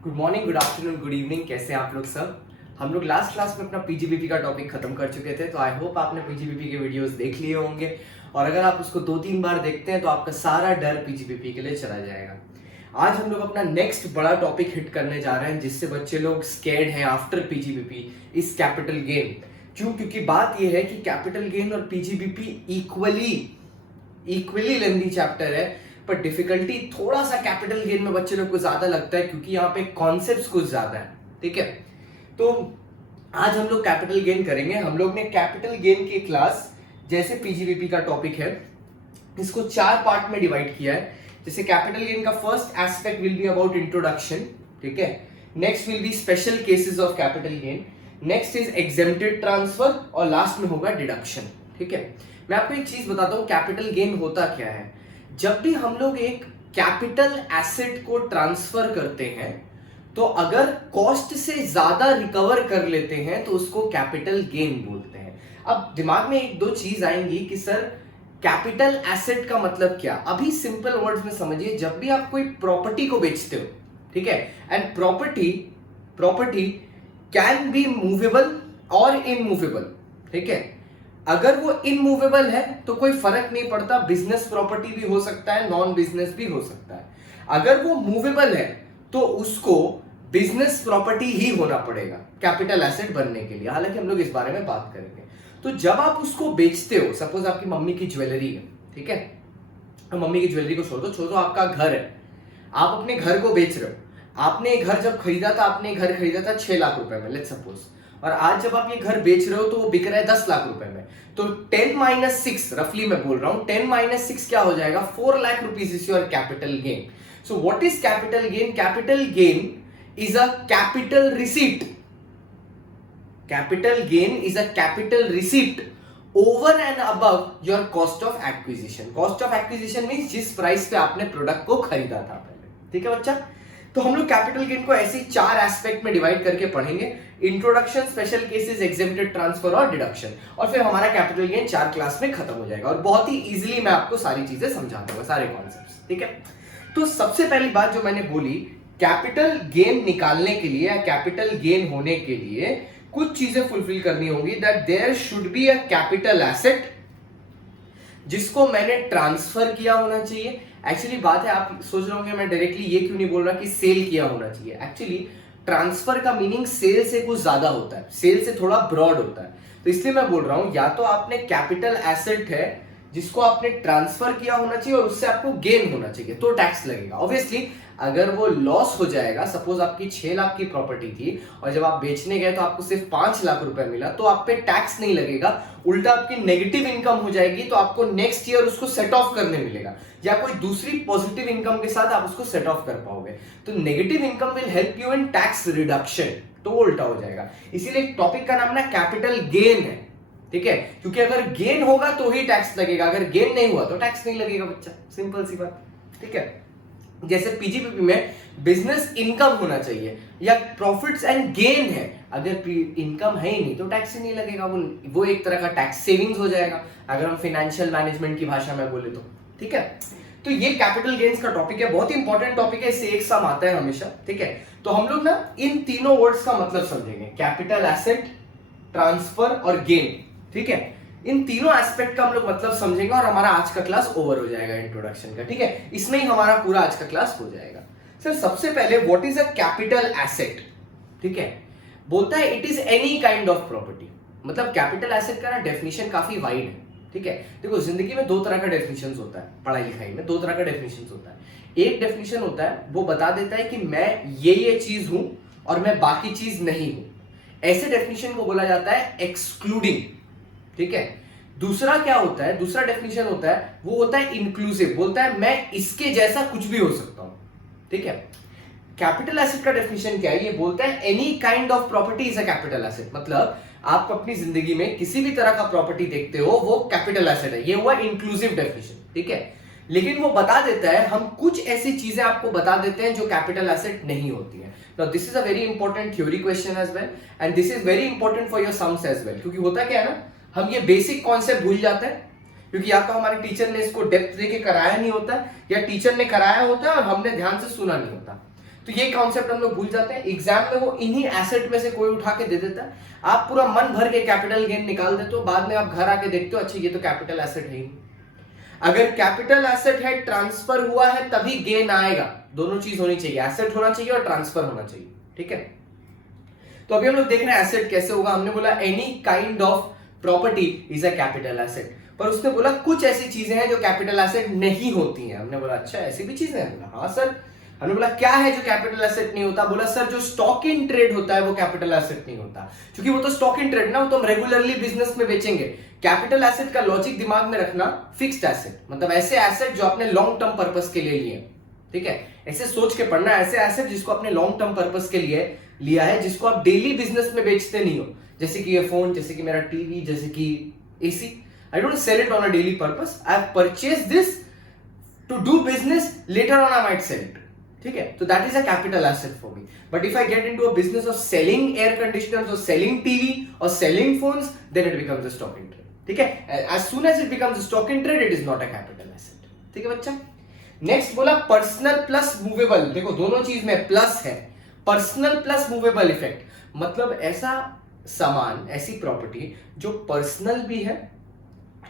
Good morning, good afternoon, good evening. कैसे हैं आप लोग सब? हम लोग लास्ट क्लास में अपना पीजीबीपी का टॉपिक खत्म कर चुके थे, तो आई होप आपने पीजीबीपी के वीडियोस देख लिए होंगे। और अगर आप उसको 2-3 बार देखते हैं तो आपका सारा डर पीजीबीपी के लिए चला जाएगा। आज हम लोग अपना नेक्स्ट बड़ा टॉपिक हिट करने जा रहे हैं, जिससे बच्चे लोग स्केर्ड हैं आफ्टर पीजीबीपी इस कैपिटल गेन। क्यों? क्योंकि बात यह है कि कैपिटल गेन और पीजीबीपी इक्वली लेंथी चैप्टर है, पर डिफिकल्टी थोड़ा सा कैपिटल गेन में बच्चे लोग को ज्यादा लगता है, क्योंकि यहाँ पे कॉन्सेप्ट्स कुछ ज्यादा है। ठीक है, तो आज हम लोग कैपिटल गेन करेंगे। हम लोग ने कैपिटल गेन की क्लास, जैसे पीजीबीपी का टॉपिक है, इसको 4 पार्ट में डिवाइड किया है। जैसे कैपिटल गेन का first aspect will be about introduction, ठीक है। Next will be special cases of capital gain, next is exempted transfer, और लास्ट में होगा डिडक्शन। ठीक है, मैं आपको एक चीज बताता हूं, कैपिटल गेन होता क्या है। जब भी हम लोग एक कैपिटल एसेट को ट्रांसफर करते हैं, तो अगर कॉस्ट से ज्यादा रिकवर कर लेते हैं तो उसको कैपिटल गेन बोलते हैं। अब दिमाग में एक दो चीज आएंगी कि सर कैपिटल एसेट का मतलब क्या। अभी सिंपल वर्ड्स में समझिए, जब भी आप कोई प्रॉपर्टी को बेचते हो, ठीक है, and property can be movable और इनमूवेबल, ठीक है। अगर वो इनमूवेबल है तो कोई फर्क नहीं पड़ता, बिजनेस प्रॉपर्टी भी हो सकता है, नॉन बिजनेस भी हो सकता है। अगर वो मूवेबल है तो उसको बिजनेस प्रॉपर्टी ही होना पड़ेगा कैपिटल एसेट बनने के लिए। हालांकि हम लोग इस बारे में बात करेंगे। तो जब आप उसको बेचते हो, सपोज आपकी मम्मी की ज्वेलरी है, ठीक है, मम्मी की ज्वेलरी को छोड़ दो, आपका घर है, आप अपने घर को बेच रहे हो। आपने घर जब खरीदा था, आपने घर खरीदा था 6 लाख रुपए में, लेट्स सपोज, और आज जब आप ये घर बेच रहे हो तो वो बिक रहा है 10 लाख रुपए में। तो 10 - 6, रफली मैं बोल रहा हूं, 10 - 6 क्या हो जाएगा? 4 lakh rupees is your capital gain. So what is capital gain? Capital gain is a capital receipt. Capital gain is a capital receipt over and above your cost of acquisition. Cost of acquisition means जिस price पे आपने product को खरीदा था पहले। ठीक है बच्चा, तो हम लोग कैपिटल गेन को ऐसे 4 एस्पेक्ट में डिवाइड करके पढ़ेंगे: introduction, special cases, exempted transfer और डिडक्शन। और फिर हमारा कैपिटल गेन 4 क्लास में खत्म हो जाएगा, और बहुत ही इजीली मैं आपको सारी चीजें समझा दूंगा, सारे कॉन्सेप्ट्स। ठीक है, तो सबसे पहली बात जो मैंने बोली, कैपिटल गेन निकालने के लिए या कैपिटल गेन होने के लिए कुछ चीजें फुलफिल करनी होगी। That there should be a capital asset जिसको मैंने ट्रांसफर किया होना चाहिए। एक्चुअली बात है, आप सोच रहे होंगे मैं डायरेक्टली ये क्यों नहीं बोल रहा कि सेल किया होना चाहिए। एक्चुअली ट्रांसफर का मीनिंग सेल से कुछ ज्यादा होता है, सेल से थोड़ा ब्रॉड होता है, तो इसलिए मैं बोल रहा हूं या तो आपने कैपिटल एसेट है जिसको आपने ट्रांसफर किया होना चाहिए और उससे आपको गेन होना चाहिए, तो टैक्स लगेगा। ऑब्वियसली अगर वो लॉस हो जाएगा, सपोज आपकी 6 लाख की प्रॉपर्टी थी और जब आप बेचने गए तो आपको सिर्फ 5 लाख रुपए मिला, तो आप पे टैक्स नहीं लगेगा, उल्टा आपकी नेगेटिव इनकम हो जाएगी, तो आपको नेक्स्ट ईयर उसको सेट ऑफ करने मिलेगा, या कोई दूसरी पॉजिटिव इनकम के साथ आप उसको सेट ऑफ कर पाओगे। तो negative income will help you in tax reduction, तो वो उल्टा हो जाएगा। इसीलिए टॉपिक का नाम ना कैपिटल गेन है, ठीक है, क्योंकि अगर गेन होगा तो ही टैक्स लगेगा, अगर गेन नहीं हुआ तो टैक्स नहीं लगेगा बच्चा, सिंपल सी बात। ठीक है, जैसे पीजीबीपी में बिजनेस इनकम होना चाहिए या प्रॉफिट्स एंड गेन है, अगर इनकम है ही नहीं तो टैक्स ही नहीं लगेगा, वो एक तरह का टैक्स सेविंग्स हो जाएगा, अगर हम फाइनेंशियल मैनेजमेंट की भाषा में बोले तो। ठीक है, तो ये कैपिटल गेन्स का टॉपिक है, बहुत ही इंपॉर्टेंट टॉपिक है, इससे एक सम आता है हमेशा। ठीक है, तो हम लोग ना इन तीनों वर्ड्स का मतलब समझेंगे, कैपिटल एसेट, ट्रांसफर और गेन। ठीक है, इन तीनों एस्पेक्ट का हम लोग मतलब समझेंगे और हमारा आज का क्लास ओवर हो जाएगा इंट्रोडक्शन का। ठीक है, इसमें ही हमारा पूरा आज का क्लास हो जाएगा। सर सबसे पहले what is a capital asset? ठीक है, बोलता है it is any kind of property. मतलब कैपिटल एसेट का ना डेफिनेशन काफी वाइड है। ठीक है, देखो जिंदगी में 2 तरह का डेफिनेशन होता है, पढ़ाई लिखाई में 2 तरह का डेफिनेशन होता है। एक डेफिनेशन होता है वो बता देता है कि मैं ये चीज हूं और मैं बाकी चीज नहीं हूं, ऐसे डेफिनेशन को बोला जाता है एक्सक्लूडिंग। ठीक है, दूसरा क्या होता है, दूसरा डेफिनेशन होता है वो होता है इंक्लूसिव, बोलता है मैं इसके जैसा कुछ भी हो सकता हूं। ठीक है, कैपिटल एसेट का डेफिनेशन क्या है? ये बोलता है any kind of property is a capital asset. मतलब आप अपनी जिंदगी में किसी भी तरह का प्रॉपर्टी देखते हो वो कैपिटल एसेट है, ये हुआ इंक्लूसिव डेफिनेशन। ठीक है, लेकिन वो बता देता है, हम कुछ ऐसी चीजें आपको बता देते हैं जो कैपिटल एसेट नहीं होती है। Now this is a very important theory question as well and this is very important for your sums as well। क्योंकि होता क्या है ना, हम ये बेसिक कॉन्सेप्ट भूल जाते हैं, क्योंकि या तो हमारे टीचर ने इसको डेप्थ देके कराया नहीं होता, या टीचर ने कराया होता है और हमने ध्यान से सुना नहीं होता। तो तो ये कॉन्सेप्ट हम लोग भूल जाते हैं। एग्जाम में वो इन्हीं एसेट में से कोई उठा के दे देता है, आप पूरा मन भर के कैपिटल गेन निकाल देते हो, बाद में आप घर आके देखते हो अच्छा ये तो कैपिटल एसेट है ही। अगर कैपिटल एसेट है, ट्रांसफर हुआ है, तभी गेन आएगा। दोनों चीज होनी चाहिए, एसेट होना चाहिए और ट्रांसफर होना चाहिए, ठीक है। तो अभी हम लोग देख रहे हैं एसेट कैसे होगा। हमने बोला any kind of property is a capital asset, पर उसने बोला कुछ ऐसी चीजें हैं जो कैपिटल एसेट नहीं होती हैं। हमने बोला अच्छा ऐसी भी चीजें हैं? बोला हाँ सर। हमने बोला क्या है जो कैपिटल एसेट नहीं होता? बोला सर जो स्टॉक इन ट्रेड होता है वो कैपिटल एसेट नहीं होता, क्योंकि वो तो स्टॉक इन ट्रेड ना, वो तो हम रेगुलरली बिजनेस में बेचेंगे। कैपिटल एसेट का लॉजिक दिमाग में रखना, फिक्स्ड एसेट मतलब ऐसे एसेट जो आपने लॉन्ग टर्म पर्पस के लिए लिए, ठीक है। ऐसे सोच के पढ़ना, ऐसे एसेट जिसको आपने लॉन्ग टर्म पर्पस के लिए लिया है, जिसको आप डेली बिजनेस में बेचते नहीं हो, जैसे कि ये फोन, जैसे कि मेरा टीवी, जैसे कि AC. I don't sell it on a daily purpose. I have purchased this to do business. Later on, I might sell it. ठीक है, तो that is a capital asset for me. But if I get into a business of selling air conditioners or selling TV or selling phones, then it becomes a stock in trade. ठीक है, as soon as it becomes a stock in trade, it is not a capital asset. ठीक है बच्चा। Next बोला personal plus movable. देखो दोनों चीज में प्लस है, पर्सनल प्लस मूवेबल इफेक्ट, मतलब ऐसा सामान, ऐसी प्रॉपर्टी जो पर्सनल भी है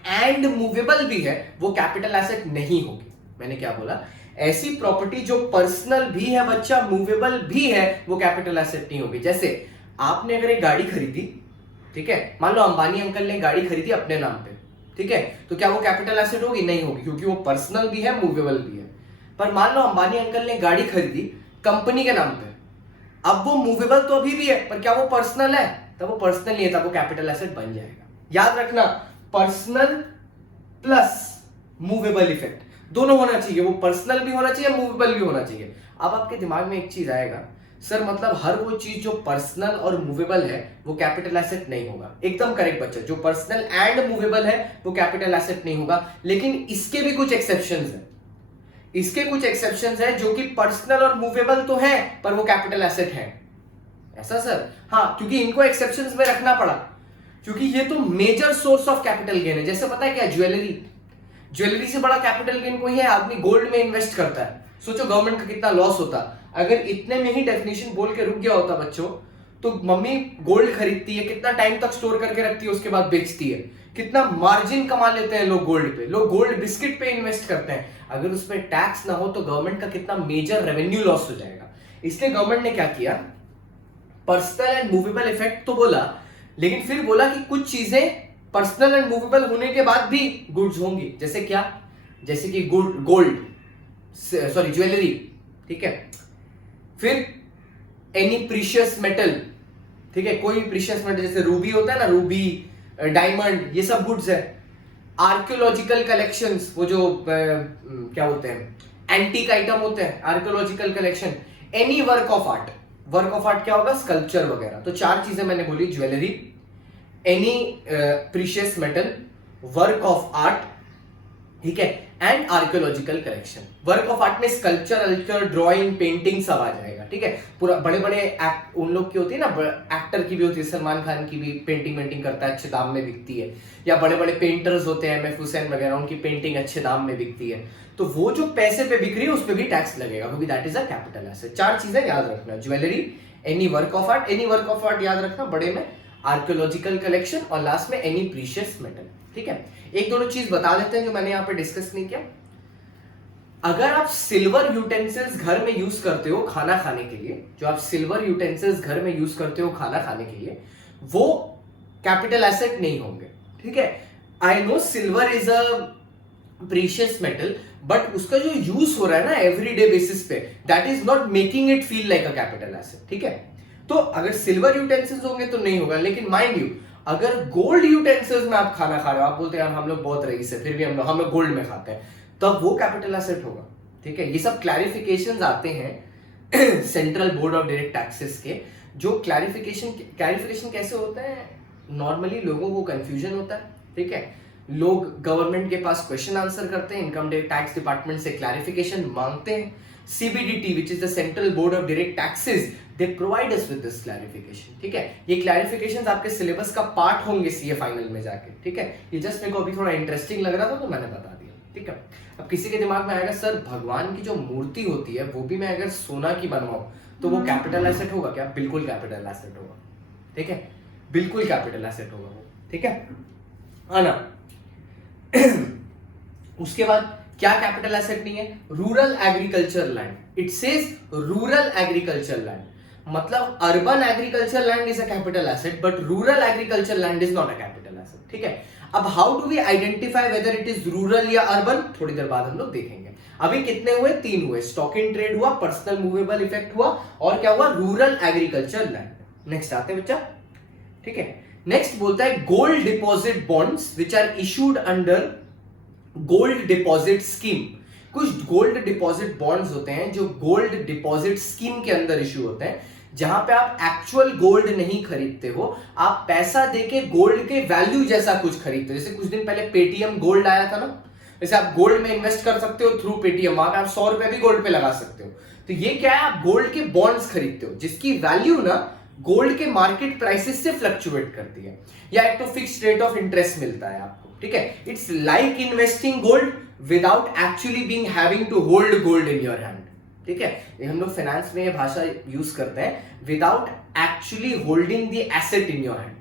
एंड मूवेबल भी है, वो कैपिटल एसेट नहीं होगी। मैंने क्या बोला? ऐसी प्रॉपर्टी जो पर्सनल भी है बच्चा, मूवेबल भी है, वो कैपिटल एसेट नहीं होगी। जैसे आपने अगर एक गाड़ी खरीदी, ठीक है, मान लो अंबानी अंकल ने गाड़ी खरीदी अपने नाम पे, ठीक है, तो क्या वो कैपिटल एसेट होगी? नहीं होगी, क्योंकि वो पर्सनल भी है, मूवेबल भी है। पर मान लो अंबानी अंकल ने गाड़ी खरीदी कंपनी के नाम पे, अब वो मूवेबल तो अभी भी है, पर क्या वो पर्सनल है? तब वो पर्सनल नहीं है, तब वो कैपिटल एसेट बन जाएगा। याद रखना, पर्सनल प्लस मूवेबल इफेक्ट दोनों होना चाहिए, वो पर्सनल भी होना चाहिए, मूवेबल भी होना चाहिए। अब आपके दिमाग में एक चीज आएगा, सर मतलब हर वो चीज जो पर्सनल और मूवेबल है वो कैपिटल एसेट नहीं होगा। एकदम करेक्ट बच्चा, जो पर्सनल एंड मूवेबल है वो कैपिटल एसेट नहीं होगा, लेकिन इसके भी कुछ एक्सेप्शंस हैं। इसके कुछ एक्सेप्शंस है जो कि पर्सनल और मूवेबल तो है पर वो कैपिटल एसेट है। ऐसा सर? हाँ, क्योंकि इनको एक्सेप्शंस में रखना पड़ा, क्योंकि ये तो major source of capital gain है। जैसे पता है क्या, ज्वेलरी से बड़ा कैपिटल गेन कोई है? आदमी गोल्ड में इन्वेस्ट करता है। सोचो गवर्नमेंट का कितना लॉस होता अगर इतने में ही डेफिनेशन बोल के रुक गया होता बच्चों। तो मम्मी गोल्ड खरीदती है, कितना टाइम तक स्टोर करके रखती है, उसके बाद बेचती है, कितना मार्जिन कमा लेते हैं लोग गोल्ड पे। लोग गोल्ड बिस्किट पे इन्वेस्ट करते हैं, अगर उस पर टैक्स ना हो तो गवर्नमेंट का कितना मेजर रेवेन्यू लॉस हो जाएगा। इसलिए गवर्नमेंट ने क्या किया, पर्सनल एंड मूवेबल इफेक्ट तो बोला, लेकिन फिर बोला कि कुछ चीजें पर्सनल एंड मूवेबल होने के बाद भी गुड्स होंगी। जैसे क्या? जैसे कि ज्वेलरी, ठीक है। फिर एनी प्रीशियस मेटल, ठीक है, कोई प्रीशियस मेटल, जैसे रूबी होता है ना, रूबी, डायमंड, ये सब गुड्स है। आर्कियोलॉजिकल कलेक्शंस, वो जो क्या होते हैं, एंटीक आइटम होते हैं, archaeological collection. Any work of art, work of art क्या होगा? स्कल्पचर वगैरह। तो चार चीजें मैंने बोली, jewellery, any precious metal, work of art, ठीक है, and archaeological collection. Work of art में स्कल्पचर, ड्राइंग, पेंटिंग सब आ जाएगा, ठीक है। पूरा बड़े बड़े उन लोग की होती है ना, एक्टर की भी होती है, सलमान खान की भी पेंटिंग करता है, अच्छे दाम में बिकती है। या बड़े बड़े पेंटर्स होते हैं, एम.एफ. हुसैन वगैरह, उनकी पेंटिंग अच्छे दाम में बिकती है। तो वो जो पैसे पे बिक रही है उस पर भी टैक्स लगेगा, क्योंकि that is a capital asset. चार चीजें याद रखना, jewellery, any work of art, any work of art याद रखना बड़े में, आर्कियोलॉजिकल कलेक्शन, और लास्ट में एनी प्रीशियस मेटल, ठीक है। एक दोनों चीज बता देते हैं जो मैंने यहाँ पे डिस्कस नहीं किया। अगर आप सिल्वर यूटेंसिल्स घर में यूज करते हो खाना खाने के लिए, जो आप सिल्वर यूटेंसिल्स घर में यूज करते हो खाना खाने के लिए, वो कैपिटल एसेट नहीं होंगे, ठीक है। I know silver is a precious metal, but उसका जो यूज हो रहा है ना एवरीडे बेसिस पे, that is not making it feel like a capital asset, ठीक है। तो अगर सिल्वर यूटेंसिल्स होंगे तो नहीं होगा, लेकिन माइंड यू अगर गोल्ड यूटेंसिल्स में आप खाना खा रहे हो, आप बोलते हैं यार हम लोग बहुत रईस है, फिर भी हम लोग गोल्ड में खाते हैं, तब वो कैपिटल एसेट होगा, ठीक है। ये सब क्लैरिफिकेशंस आते हैं central board of direct taxes के। जो क्लैरिफिकेशन कैसे होता है, नॉर्मली लोगों को कंफ्यूजन होता है, ठीक है। लोग गवर्नमेंट के पास क्वेश्चन आंसर करते हैं, इनकम टैक्स डिपार्टमेंट से क्लैरिफिकेशन मांगते हैं। CBDT, which is the Central Board of Direct Taxes, they provide us with this clarification, ठीक है। ये क्लैरिफिकेशंस आपके सिलेबस का पार्ट होंगे CA फाइनल में जाके, ठीक है। ये जस्ट मेरे को अभी थोड़ा इंटरेस्टिंग लग रहा था तो मैंने बता दिया। ठीक है। अब किसी के दिमाग में आएगा सर भगवान की जो मूर्ति होती है वो भी मैं अगर सोना की बनवाऊं तो वो कैपिटल एसेट होगा क्या? बिल्कुल कैपिटल एसेट होगा, ठीक है, बिल्कुल कैपिटल एसेट होगा वो, ठीक है आना। उसके बाद क्या कैपिटल एसेट नहीं है? Rural agriculture land, it says rural agriculture land, मतलब urban agriculture land is a capital asset but rural agriculture land is not a capital asset, ठीक है। अब how do we identify whether it is rural या urban, थोड़ी देर बाद हम लोग देखेंगे। अभी कितने हुए? 3 हुए, स्टॉक इन ट्रेड हुआ, पर्सनल मूवेबल इफेक्ट हुआ और क्या हुआ? Rural agriculture land. नेक्स्ट आते हैं बच्चा, ठीक है। नेक्स्ट बोलता है gold deposit bonds which are issued under gold deposit scheme. कुछ गोल्ड डिपॉजिट बॉन्ड्स होते हैं जो गोल्ड डिपॉजिट स्कीम के अंदर इशू होते हैं, जहां पे आप एक्चुअल गोल्ड नहीं खरीदते हो, आप पैसा देके गोल्ड के वैल्यू जैसा कुछ खरीदते हो। जैसे कुछ दिन पहले पेटीएम गोल्ड आया था ना, जैसे आप गोल्ड में इन्वेस्ट कर सकते हो थ्रू पेटीएम, वहां पे आप 100 रुपए भी गोल्ड पे लगा सकते हो। तो ये क्या है? आप गोल्ड के बॉन्ड्स खरीदते हो जिसकी वैल्यू ना गोल्ड के मार्केट प्राइसेस से फ्लक्चुएट करती है, या एक तो फिक्स्ड रेट ऑफ इंटरेस्ट मिलता है आपको, ठीक है। It's like investing gold without actually being having to hold gold in your hand, ठीक है। हम लोग फाइनेंस में ये भाषा यूज करते हैं, without actually holding the asset in your hand.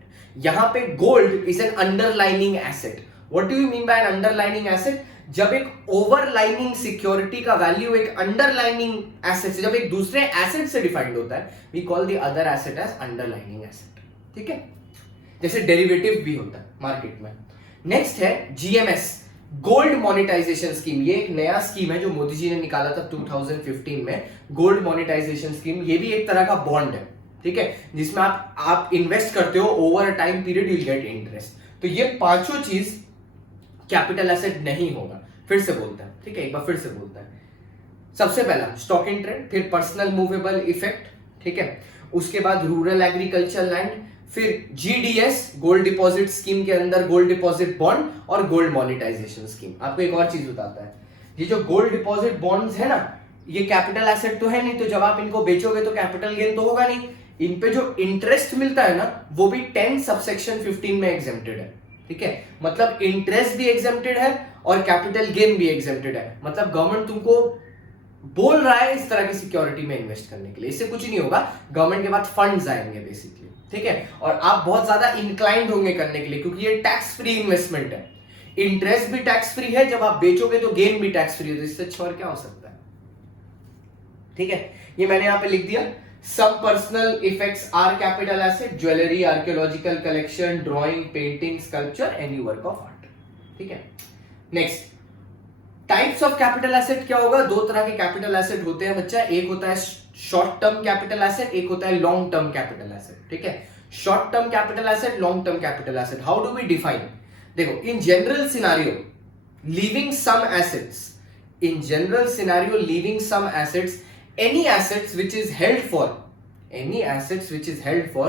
यहां पे gold is an underlining asset. What do you mean by an underlining asset? जब एक ओवरलाइनिंग सिक्योरिटी का वैल्यू एक अंडरलाइनिंग एसेट से, जब एक दूसरे एसेट से डिफाइंड होता है, we call the other asset as underlining asset, ठीक है। जैसे डेरिवेटिव भी होता है मार्केट में। नेक्स्ट है जीएमएस, गोल्ड मोनेटाइजेशन स्कीम। ये एक नया स्कीम है जो मोदी जी ने निकाला था 2015 में, गोल्ड मोनेटाइजेशन स्कीम। ये भी एक तरह का बॉन्ड है, ठीक है, जिसमें आप इन्वेस्ट करते हो, over a time period you get interest. तो ये पांचों चीज कैपिटल एसेट नहीं होगा। फिर से बोलता है, ठीक है, एक बार फिर से बोलता है। सबसे पहला स्टॉक इन ट्रेड, फिर पर्सनल मूवेबल इफेक्ट, ठीक है, उसके बाद रूरल एग्रीकल्चर लैंड, फिर जीडीएस गोल्ड डिपॉजिट स्कीम के अंदर गोल्ड डिपॉजिट बॉन्ड और गोल्ड मोनेटाइजेशन स्कीम। आपको एक और चीज बताता है, ये जो गोल्ड डिपॉजिट बॉन्ड्स है ना, ये कैपिटल एसेट तो है नहीं, तो जब आप इनको बेचोगे तो कैपिटल गेन तो होगा नहीं। इन पे जो इंटरेस्ट मिलता है ना, वो भी 10 सबसेक्शन 15 में एग्जेम्प्टेड है, ठीक है। मतलब इंटरेस्ट भी एग्जेम्प्टेड है और कैपिटल गेन भी एग्जेम्प्टेड है। मतलब गवर्नमेंट तुमको बोल रहा है इस तरह की सिक्योरिटी में इन्वेस्ट करने के लिए, इससे कुछ नहीं होगा, गवर्नमेंट के पास फंड्स आएंगे बेसिकली, ठीक है। और आप बहुत ज्यादा इंक्लाइंड होंगे करने के लिए, क्योंकि ये टैक्स फ्री इन्वेस्टमेंट है। इंटरेस्ट भी टैक्स फ्री है, जब आप बेचोगे तो गेन भी टैक्स फ्री है, तो इससे अच्छा और क्या हो सकता है, ठीक है। ये मैंने यहां पे लिख दिया। Some personal effects are capital asset, jewelry, archaeological collection, drawing, painting, sculpture, any work of art, ठीक है। Next, types of capital asset क्या होगा? दो तरह के कैपिटल एसेट होते हैं बच्चा, एक होता है शॉर्ट टर्म कैपिटल एसेट, एक होता है लॉन्ग टर्म कैपिटल एसेट, ठीक है। Short term capital asset, long term capital asset, how do we define? देखो, in general scenario leaving some assets, in general scenario leaving some assets, any assets which is held for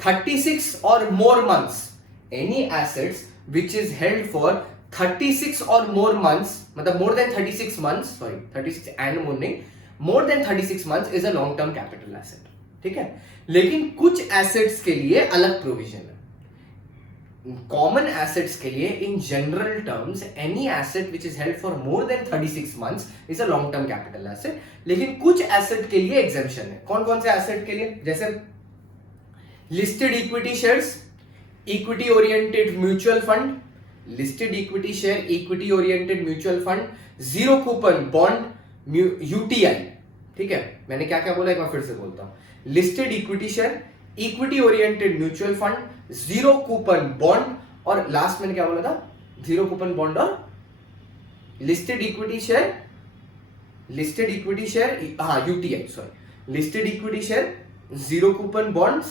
36 or more months, any assets which is held for 36 or more months, मतलब more than 36 months, sorry 36 and more नहीं, more than 36 months is a long term capital asset, ठीक है। लेकिन कुछ assets के लिए अलग provision है। कॉमन एसेट्स के लिए in general terms any asset which is held for more than 36 months is a long term capital asset. लेकिन कुछ एसेट के लिए एग्जेम्पशन है। कौन कौन से एसेट के लिए? जैसे listed equity shares, equity oriented mutual fund, listed equity share, equity oriented mutual fund, zero coupon bond, UTI, ठीक है। मैंने क्या क्या बोला, एक बार फिर से बोलता हूं। Listed equity share, equity oriented mutual fund, zero coupon bond, और लास्ट मैंने क्या बोला था? जीरो कूपन बॉन्ड और लिस्टेड इक्विटी शेयर, हाँ UTI, sorry, listed equity share, zero coupon bonds,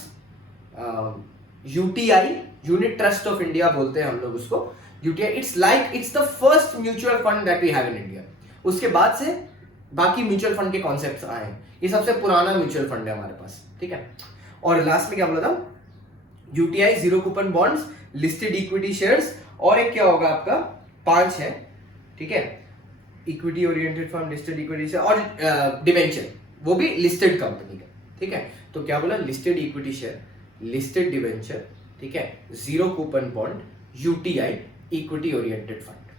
UTI, unit trust of India बोलते हैं हम लोग उसको, UTI. It's the first mutual fund that we have in India. उसके बाद से बाकी म्यूचुअल फंड के कॉन्सेप्ट्स आए हैं, ये सबसे पुराना म्यूचुअल फंड है हमारे पास, ठीक है। और लास्ट में क्या बोला था? UTI, zero coupon bonds, listed equity shares, और एक क्या होगा आपका? 5 है, ठीक है, equity oriented fund, listed equity share और डिवेंचर, वो भी लिस्टेड कंपनी का, ठीक है। तो क्या बोला? Listed equity share, listed debenture, ठीक है, zero coupon bond, UTI, equity oriented fund,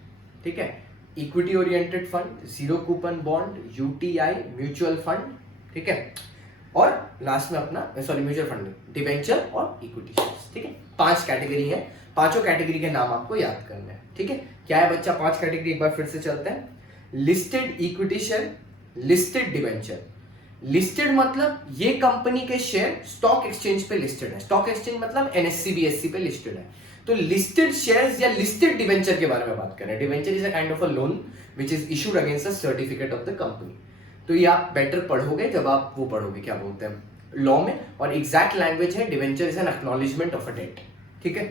ठीक है। Equity oriented fund, zero coupon bond, UTI, mutual fund, ठीक है, और लास्ट में अपना म्यूचुअल फंड, डिवेंचर और इक्विटी शेयर्स, ठीक है। 5 कैटेगरी है, पांचों कैटेगरी के नाम आपको याद करने हैं, ठीक है। क्या है बच्चा 5 कैटेगरी, एक बार फिर से चलते हैं। Listed equity share, listed debenture. Listed मतलब ये कंपनी के शेयर स्टॉक एक्सचेंज पे लिस्टेड है, स्टॉक एक्सचेंज मतलब एनएससी बीएससी पे लिस्टेड है। तो लिस्टेड शेयर्स या लिस्टेड डिवेंचर के बारे में बात कर रहे हैं। Debenture is a kind of a loan which is issued against a certificate of the company. तो ये आप बेटर पढ़ोगे जब आप वो पढ़ोगे, क्या बोलते हैं, लॉ में, और एग्जैक्ट लैंग्वेज है debenture is an acknowledgement of a debt, ठीक है।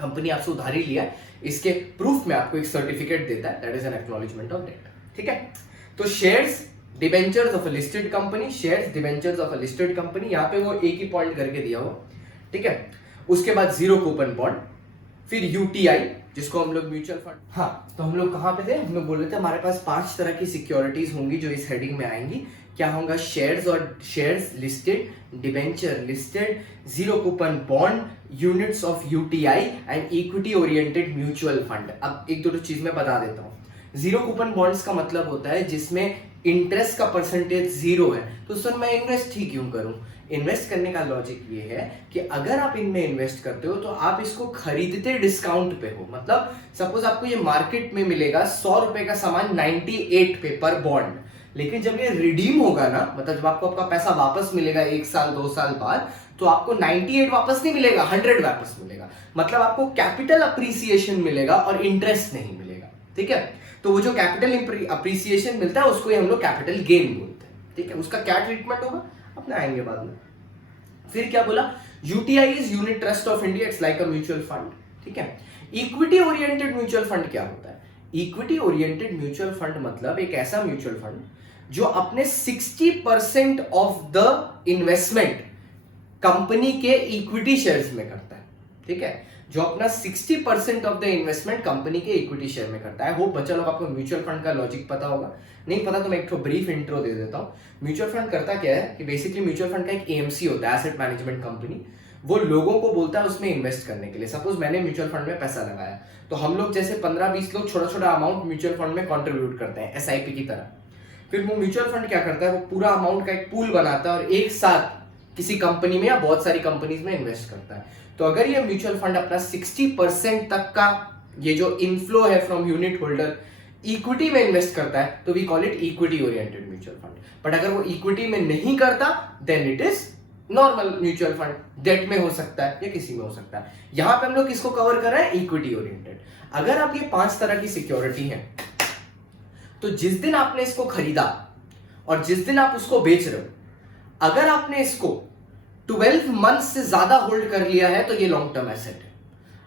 कंपनी आपसे उधारी लिया है, इसके प्रूफ में आपको एक सर्टिफिकेट देता है, that is an acknowledgement of debt, ठीक है। तो shares debentures of a listed company, shares debentures of a listed company, यहाँ पे वो एक ही पॉइंट करके दिया हो, ठीक है। उसके बाद जीरो कूपन बॉन्ड, फिर यूटीआई जिसको हम लोग म्यूचुअल फंड, हाँ, तो हम लोग कहाँ पे थे, हम लोग बोल रहे थे हमारे पास 5 तरह की सिक्योरिटीज होंगी जो इस हेडिंग में आएंगी। क्या होगा, शेयर्स और shares listed, debenture listed, zero coupon bond, units of UTI and equity oriented mutual fund. अब एक दो चीज मैं बता देता हूँ। जीरो कूपन बॉन्ड्स का मतलब होता है जिसमें इंटरेस्ट का परसेंटेज 0 है, तो सर मैं इन्वेस्ट ही क्यों करूं। इन्वेस्ट करने का लॉजिक ये है कि अगर आप इनमें इन्वेस्ट करते हो तो आप इसको खरीदते डिस्काउंट पे हो। मतलब सपोज आपको ये मार्केट में मिलेगा 100 रुपए का सामान 98 पे पर बॉन्ड, लेकिन जब ये रिडीम होगा ना, मतलब जब आपको आपका पैसा वापस मिलेगा 1 साल 2 साल बाद, तो आपको 98 वापस नहीं मिलेगा, 100 वापस मिलेगा। मतलब आपको कैपिटल अप्रिसिएशन मिलेगा और इंटरेस्ट नहीं मिलेगा, ठीक है। तो वो जो कैपिटल अप्रिसिएशन मिलता है उसको हम लोग कैपिटल गेन बोलते हैं, ठीक है। उसका क्या ट्रीटमेंट होगा अपने आएंगे बाद में। फिर क्या बोला, UTI is unit trust of India, it's like a mutual fund, ठीक है। इक्विटी ओरिएंटेड म्यूचुअल फंड क्या होता है, इक्विटी ओरिएंटेड म्यूचुअल फंड मतलब एक ऐसा म्यूचुअल फंड जो अपने 60% ऑफ द इन्वेस्टमेंट कंपनी के इक्विटी शेयर्स में करता है, ठीक है। जो अपना 60% ऑफ द इन्वेस्टमेंट कंपनी के इक्विटी शेयर में करता है। वो बच्चा लोग आपको म्यूचुअल फंड का लॉजिक पता होगा, नहीं पता तो मैं एक ब्रीफ इंट्रो दे देता हूँ। म्यूचुअल फंड करता क्या है कि बेसिकली म्यूचुअल फंड का एक एएमसी होता है, एसेट मैनेजमेंट कंपनी, वो लोगों को बोलता है उसमें इन्वेस्ट करने के लिए। सपोज मैंने म्यूचुअल फंड में पैसा लगाया, तो हम लोग जैसे 15-20 लोग छोटा छोटा अमाउंट म्यूचुअल फंड में कॉन्ट्रीब्यूट करते हैं एसआईपी की तरह। फिर वो म्यूचुअल फंड क्या करता है, वो पूरा अमाउंट का एक पूल बनाता है और एक साथ किसी कंपनी में या बहुत सारी कंपनीज में इन्वेस्ट करता है। तो अगर ये म्यूचुअल फंड अपना 60% तक का ये जो इनफ्लो है फ्रॉम यूनिट होल्डर इक्विटी में इन्वेस्ट करता है, तो we call it equity oriented mutual fund. But अगर वो इक्विटी में नहीं करता then it is normal mutual fund, debt में हो सकता है या किसी में हो सकता है। यहां पे हम लोग किसको कवर कर रहे हैं, इक्विटी ओरिएंटेड। अगर आप ये 5 तरह की सिक्योरिटी है, तो जिस दिन आपने इसको खरीदा और जिस दिन आप उसको बेच रहे हो, अगर आपने इसको 12 मंथ से ज्यादा होल्ड कर लिया है तो ये लॉन्ग टर्म एसेट है।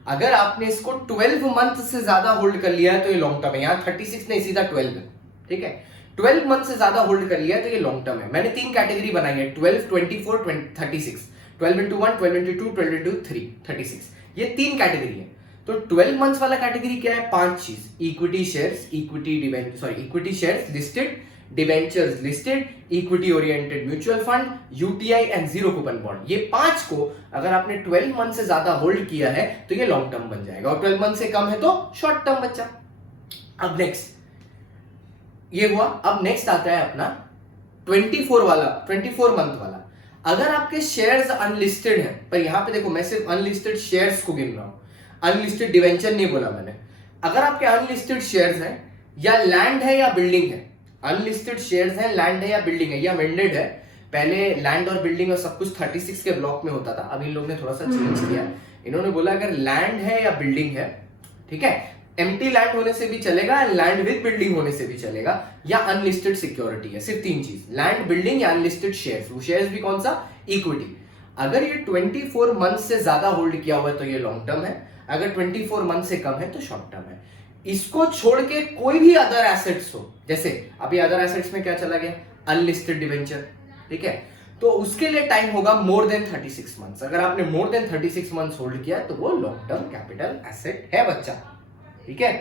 अगर आपने इसको 12 मंथ से ज्यादा होल्ड कर लिया है तो ये लॉन्ग टर्म है। यहां 36 नहीं, सीधा 12 है, ठीक है। 12 मंथ से ज्यादा होल्ड कर लिया है तो ये लॉन्ग टर्म है। मैंने 3 कैटेगरी बनाई है, 12, 24, 36, 12 into 1, 12 into 2, 12 into 3, 36। ये 3 कैटेगरी है। तो 12 मंथ्स वाला कैटेगरी क्या है, 5 चीज, equity shares, equity shares listed, debentures listed, equity oriented mutual fund, UTI and zero coupon bond. ये 5 को अगर आपने 12 मंथ से ज्यादा होल्ड किया है तो ये लॉन्ग टर्म बन जाएगा, और 12 मंथ से कम है तो शॉर्ट टर्म बच्चा। अब नेक्स्ट ये हुआ। अब नेक्स्ट आता है अपना 24 मंथ वाला। अगर आपके शेयर्स अनलिस्टेड है, पर यहां पे देखो मैं सिर्फ अनलिस्टेड शेयर्स को गिन रहा हूं, अनलिस्टेड डिवेंचर नहीं बोला मैंने। अगर आपके अनलिस्टेड शेयर्स हैं या लैंड है या बिल्डिंग है, अनलिस्टेड शेयर्स हैं, लैंड है या बिल्डिंग है, या अमेंडेड है। पहले लैंड और बिल्डिंग और सब कुछ 36 के ब्लॉक में होता था, अब इन लोगों ने थोड़ा सा चेंज किया। इन्होंने बोला अगर लैंड है या बिल्डिंग है, ठीक है, एम्प्टी लैंड होने से भी चलेगा, लैंड विद बिल्डिंग होने से भी चलेगा, या अनलिस्टेड सिक्योरिटी है। सिर्फ 3 चीज, लैंड, बिल्डिंग या अनलिस्टेड शेयर्स। वो शेयर्स भी कौन सा, इक्विटी। अगर ये 24 मंथ से ज्यादा होल्ड किया हुआ है तो ये लॉन्ग टर्म है, अगर 24 मंथ से कम है तो शॉर्ट टर्म है। इसको छोड़ के कोई भी अदर एसेट्स हो, जैसे अभी अदर एसेट्स में क्या चला गया, अनलिस्टेड डिवेंचर, ठीक है, तो उसके लिए टाइम होगा मोर देन 36 मंथ्स। अगर आपने मोर देन 36 मंथ्स होल्ड किया तो वो लॉन्ग टर्म कैपिटल एसेट है बच्चा, ठीक है।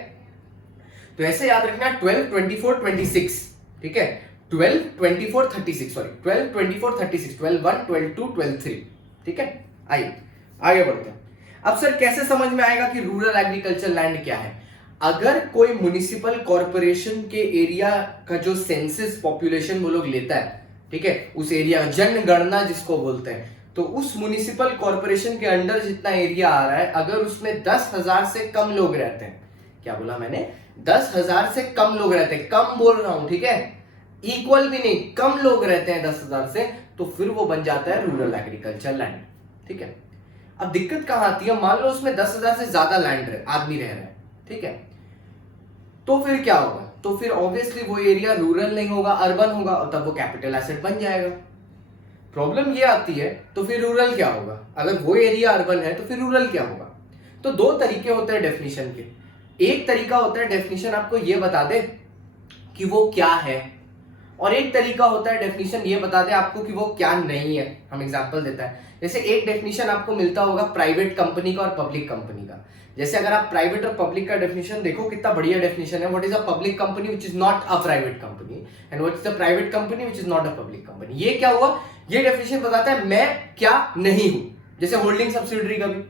तो ऐसे याद रखना 12, 24, 26, ठीक है, 12, 24, 36, सॉरी 12, 24, 36, 12, 1, 12, 2, 12, 3, ठीक है। आइए आगे बढ़ते हैं। अब सर कैसे समझ में आएगा कि रूरल एग्रीकल्चर लैंड क्या है। अगर कोई म्युनिसिपल कॉर्पोरेशन के एरिया का जो सेंसस पॉपुलेशन वो लोग लेता है, ठीक है, उस एरिया जनगणना जिसको बोलते हैं, तो उस म्युनिसिपल कॉर्पोरेशन के अंडर जितना एरिया आ रहा है, अगर उसमें 10,000 से कम लोग रहते हैं, क्या बोला मैंने, 10,000 से कम लोग रहते हैं, कम बोल रहा हूं, ठीक है, इक्वल भी नहीं, कम लोग रहते हैं 10,000 से, तो फिर वो बन जाता है रूरल एग्रीकल्चर लैंड, ठीक है। अब दिक्कत कहां आती है, मान लो उसमें 10,000 से ज्यादा लैंड है, आदमी रह रहे हैं, ठीक है, तो फिर क्या होगा, तो फिर ऑब्वियसली वो एरिया रूरल नहीं होगा, अर्बन होगा, और तब वो कैपिटल एसेट बन जाएगा। प्रॉब्लम ये आती है, तो फिर रूरल क्या होगा, अगर वो एरिया अर्बन है तो फिर रूरल क्या होगा। तो दो तरीके होते हैं डेफिनेशन के, एक तरीका होता है डेफिनेशन आपको ये बता दे कि वो क्या है, और एक तरीका होता है डेफिनेशन ये बता दे आपको कि वो क्या नहीं है। हम एग्जांपल देता है, जैसे एक डेफिनेशन आपको मिलता होगा प्राइवेट कंपनी का और पब्लिक कंपनी का। जैसे अगर आप प्राइवेट और पब्लिक का डेफिनेशन देखो, कितना बढ़िया डेफिनेशन है, what is a public company which is not a private company and what is a private company which is not a public company. ये क्या हुआ, ये डेफिनेशन बताता है मैं क्या नहीं हूं। जैसे होल्डिंग सब्सिडरी का भी,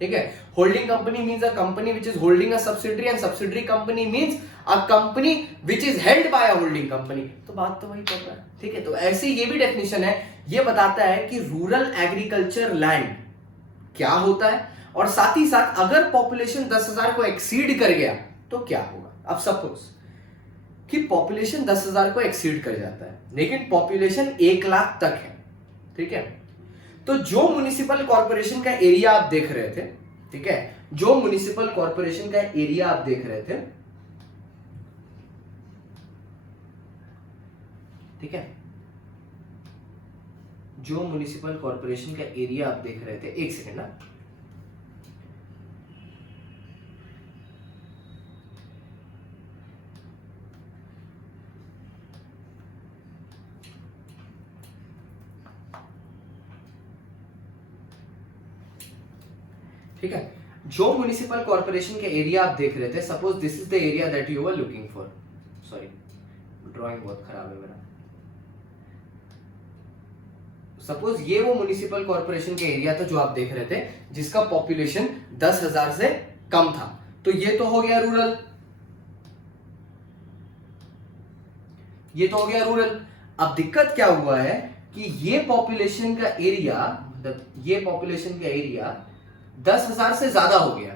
ठीक है, holding company means a company which is holding a subsidiary and subsidiary company means a company which is held by a holding company. तो बात तो वही कर रहा है, ठीक है। तो ऐसे ये भी डेफिनेशन है, ये बताता है कि रूरल एग्रीकल्चर लैंड क्या होता है, और साथ ही साथ अगर पॉपुलेशन 10,000 को एक्सीड कर गया तो क्या होगा। अब सपोज कि पॉपुलेशन 10,000 को एक्सीड कर जाता है, लेकिन पॉपुलेशन 1 लाख तक है, ठीक है, तो जो म्युनिसिपल कॉर्पोरेशन का एरिया आप देख रहे थे, ठीक है, जो म्युनिसिपल कॉर्पोरेशन का एरिया आप देख रहे थे, ठीक है, जो म्युनिसिपल कॉर्पोरेशन का एरिया आप देख रहे थे, एक सेकेंड ना, ठीक है, जो म्युनिसिपल कॉर्पोरेशन के एरिया आप देख रहे थे, suppose this is the area that you were looking for, sorry drawing बहुत खराब है मेरा, सपोज ये वो म्युनिसिपल कॉर्पोरेशन के एरिया था जो आप देख रहे थे, जिसका पॉपुलेशन 10,000 से कम था, तो ये तो हो गया रूरल, ये तो हो गया रूरल। अब दिक्कत क्या हुआ है कि ये पॉपुलेशन का एरिया, मतलब ये पॉपुलेशन का एरिया 10,000 से ज्यादा हो गया।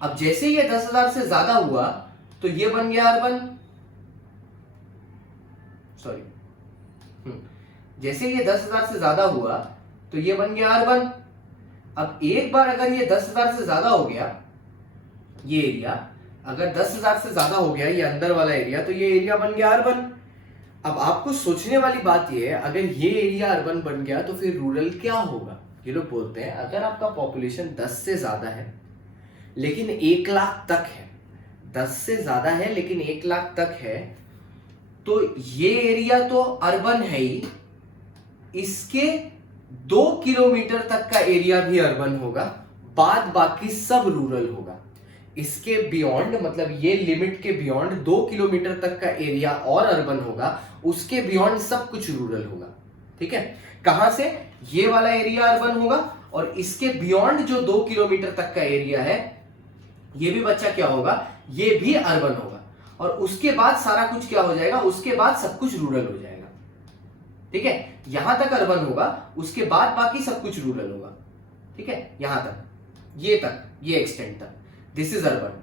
अब जैसे ये 10,000 से ज्यादा हुआ तो ये बन गया अर्बन, सॉरी, जैसे ये 10,000 से ज्यादा हुआ तो ये बन गया अर्बन। अब एक बार अगर ये 10,000 से ज्यादा हो गया, ये एरिया अगर 10,000 से ज्यादा हो गया, ये अंदर वाला एरिया, तो ये एरिया बन गया अर्बन। अब आपको सोचने वाली बात ये है, अगर ये एरिया अर्बन बन गया तो फिर रूरल क्या होगा। ये लोग बोलते हैं अगर आपका पॉपुलेशन 10 से ज्यादा है लेकिन 1 लाख तक है, 10 से ज्यादा है लेकिन 1 लाख तक है, तो ये एरिया तो अर्बन है ही, इसके 2 किलोमीटर तक का एरिया भी अर्बन होगा, बाद बाकी सब रूरल होगा। इसके बियॉन्ड, मतलब ये लिमिट के बियॉन्ड 2 किलोमीटर तक का एरिया और अर्बन होगा, उसके बियॉन्ड सब कुछ रूरल होगा, ठीक है। कहां से, ये वाला एरिया अर्बन होगा और इसके बियॉन्ड जो 2 किलोमीटर तक का एरिया है, ये भी बच्चा क्या होगा, ये भी अर्बन होगा, और उसके बाद सारा कुछ क्या हो जाएगा, उसके बाद सब कुछ रूरल हो जाएगा, ठीक है। यहां तक अर्बन होगा, उसके बाद बाकी सब कुछ रूरल होगा, ठीक है, यहां तक, ये एक्सटेंड तक, दिस इज अर्बन,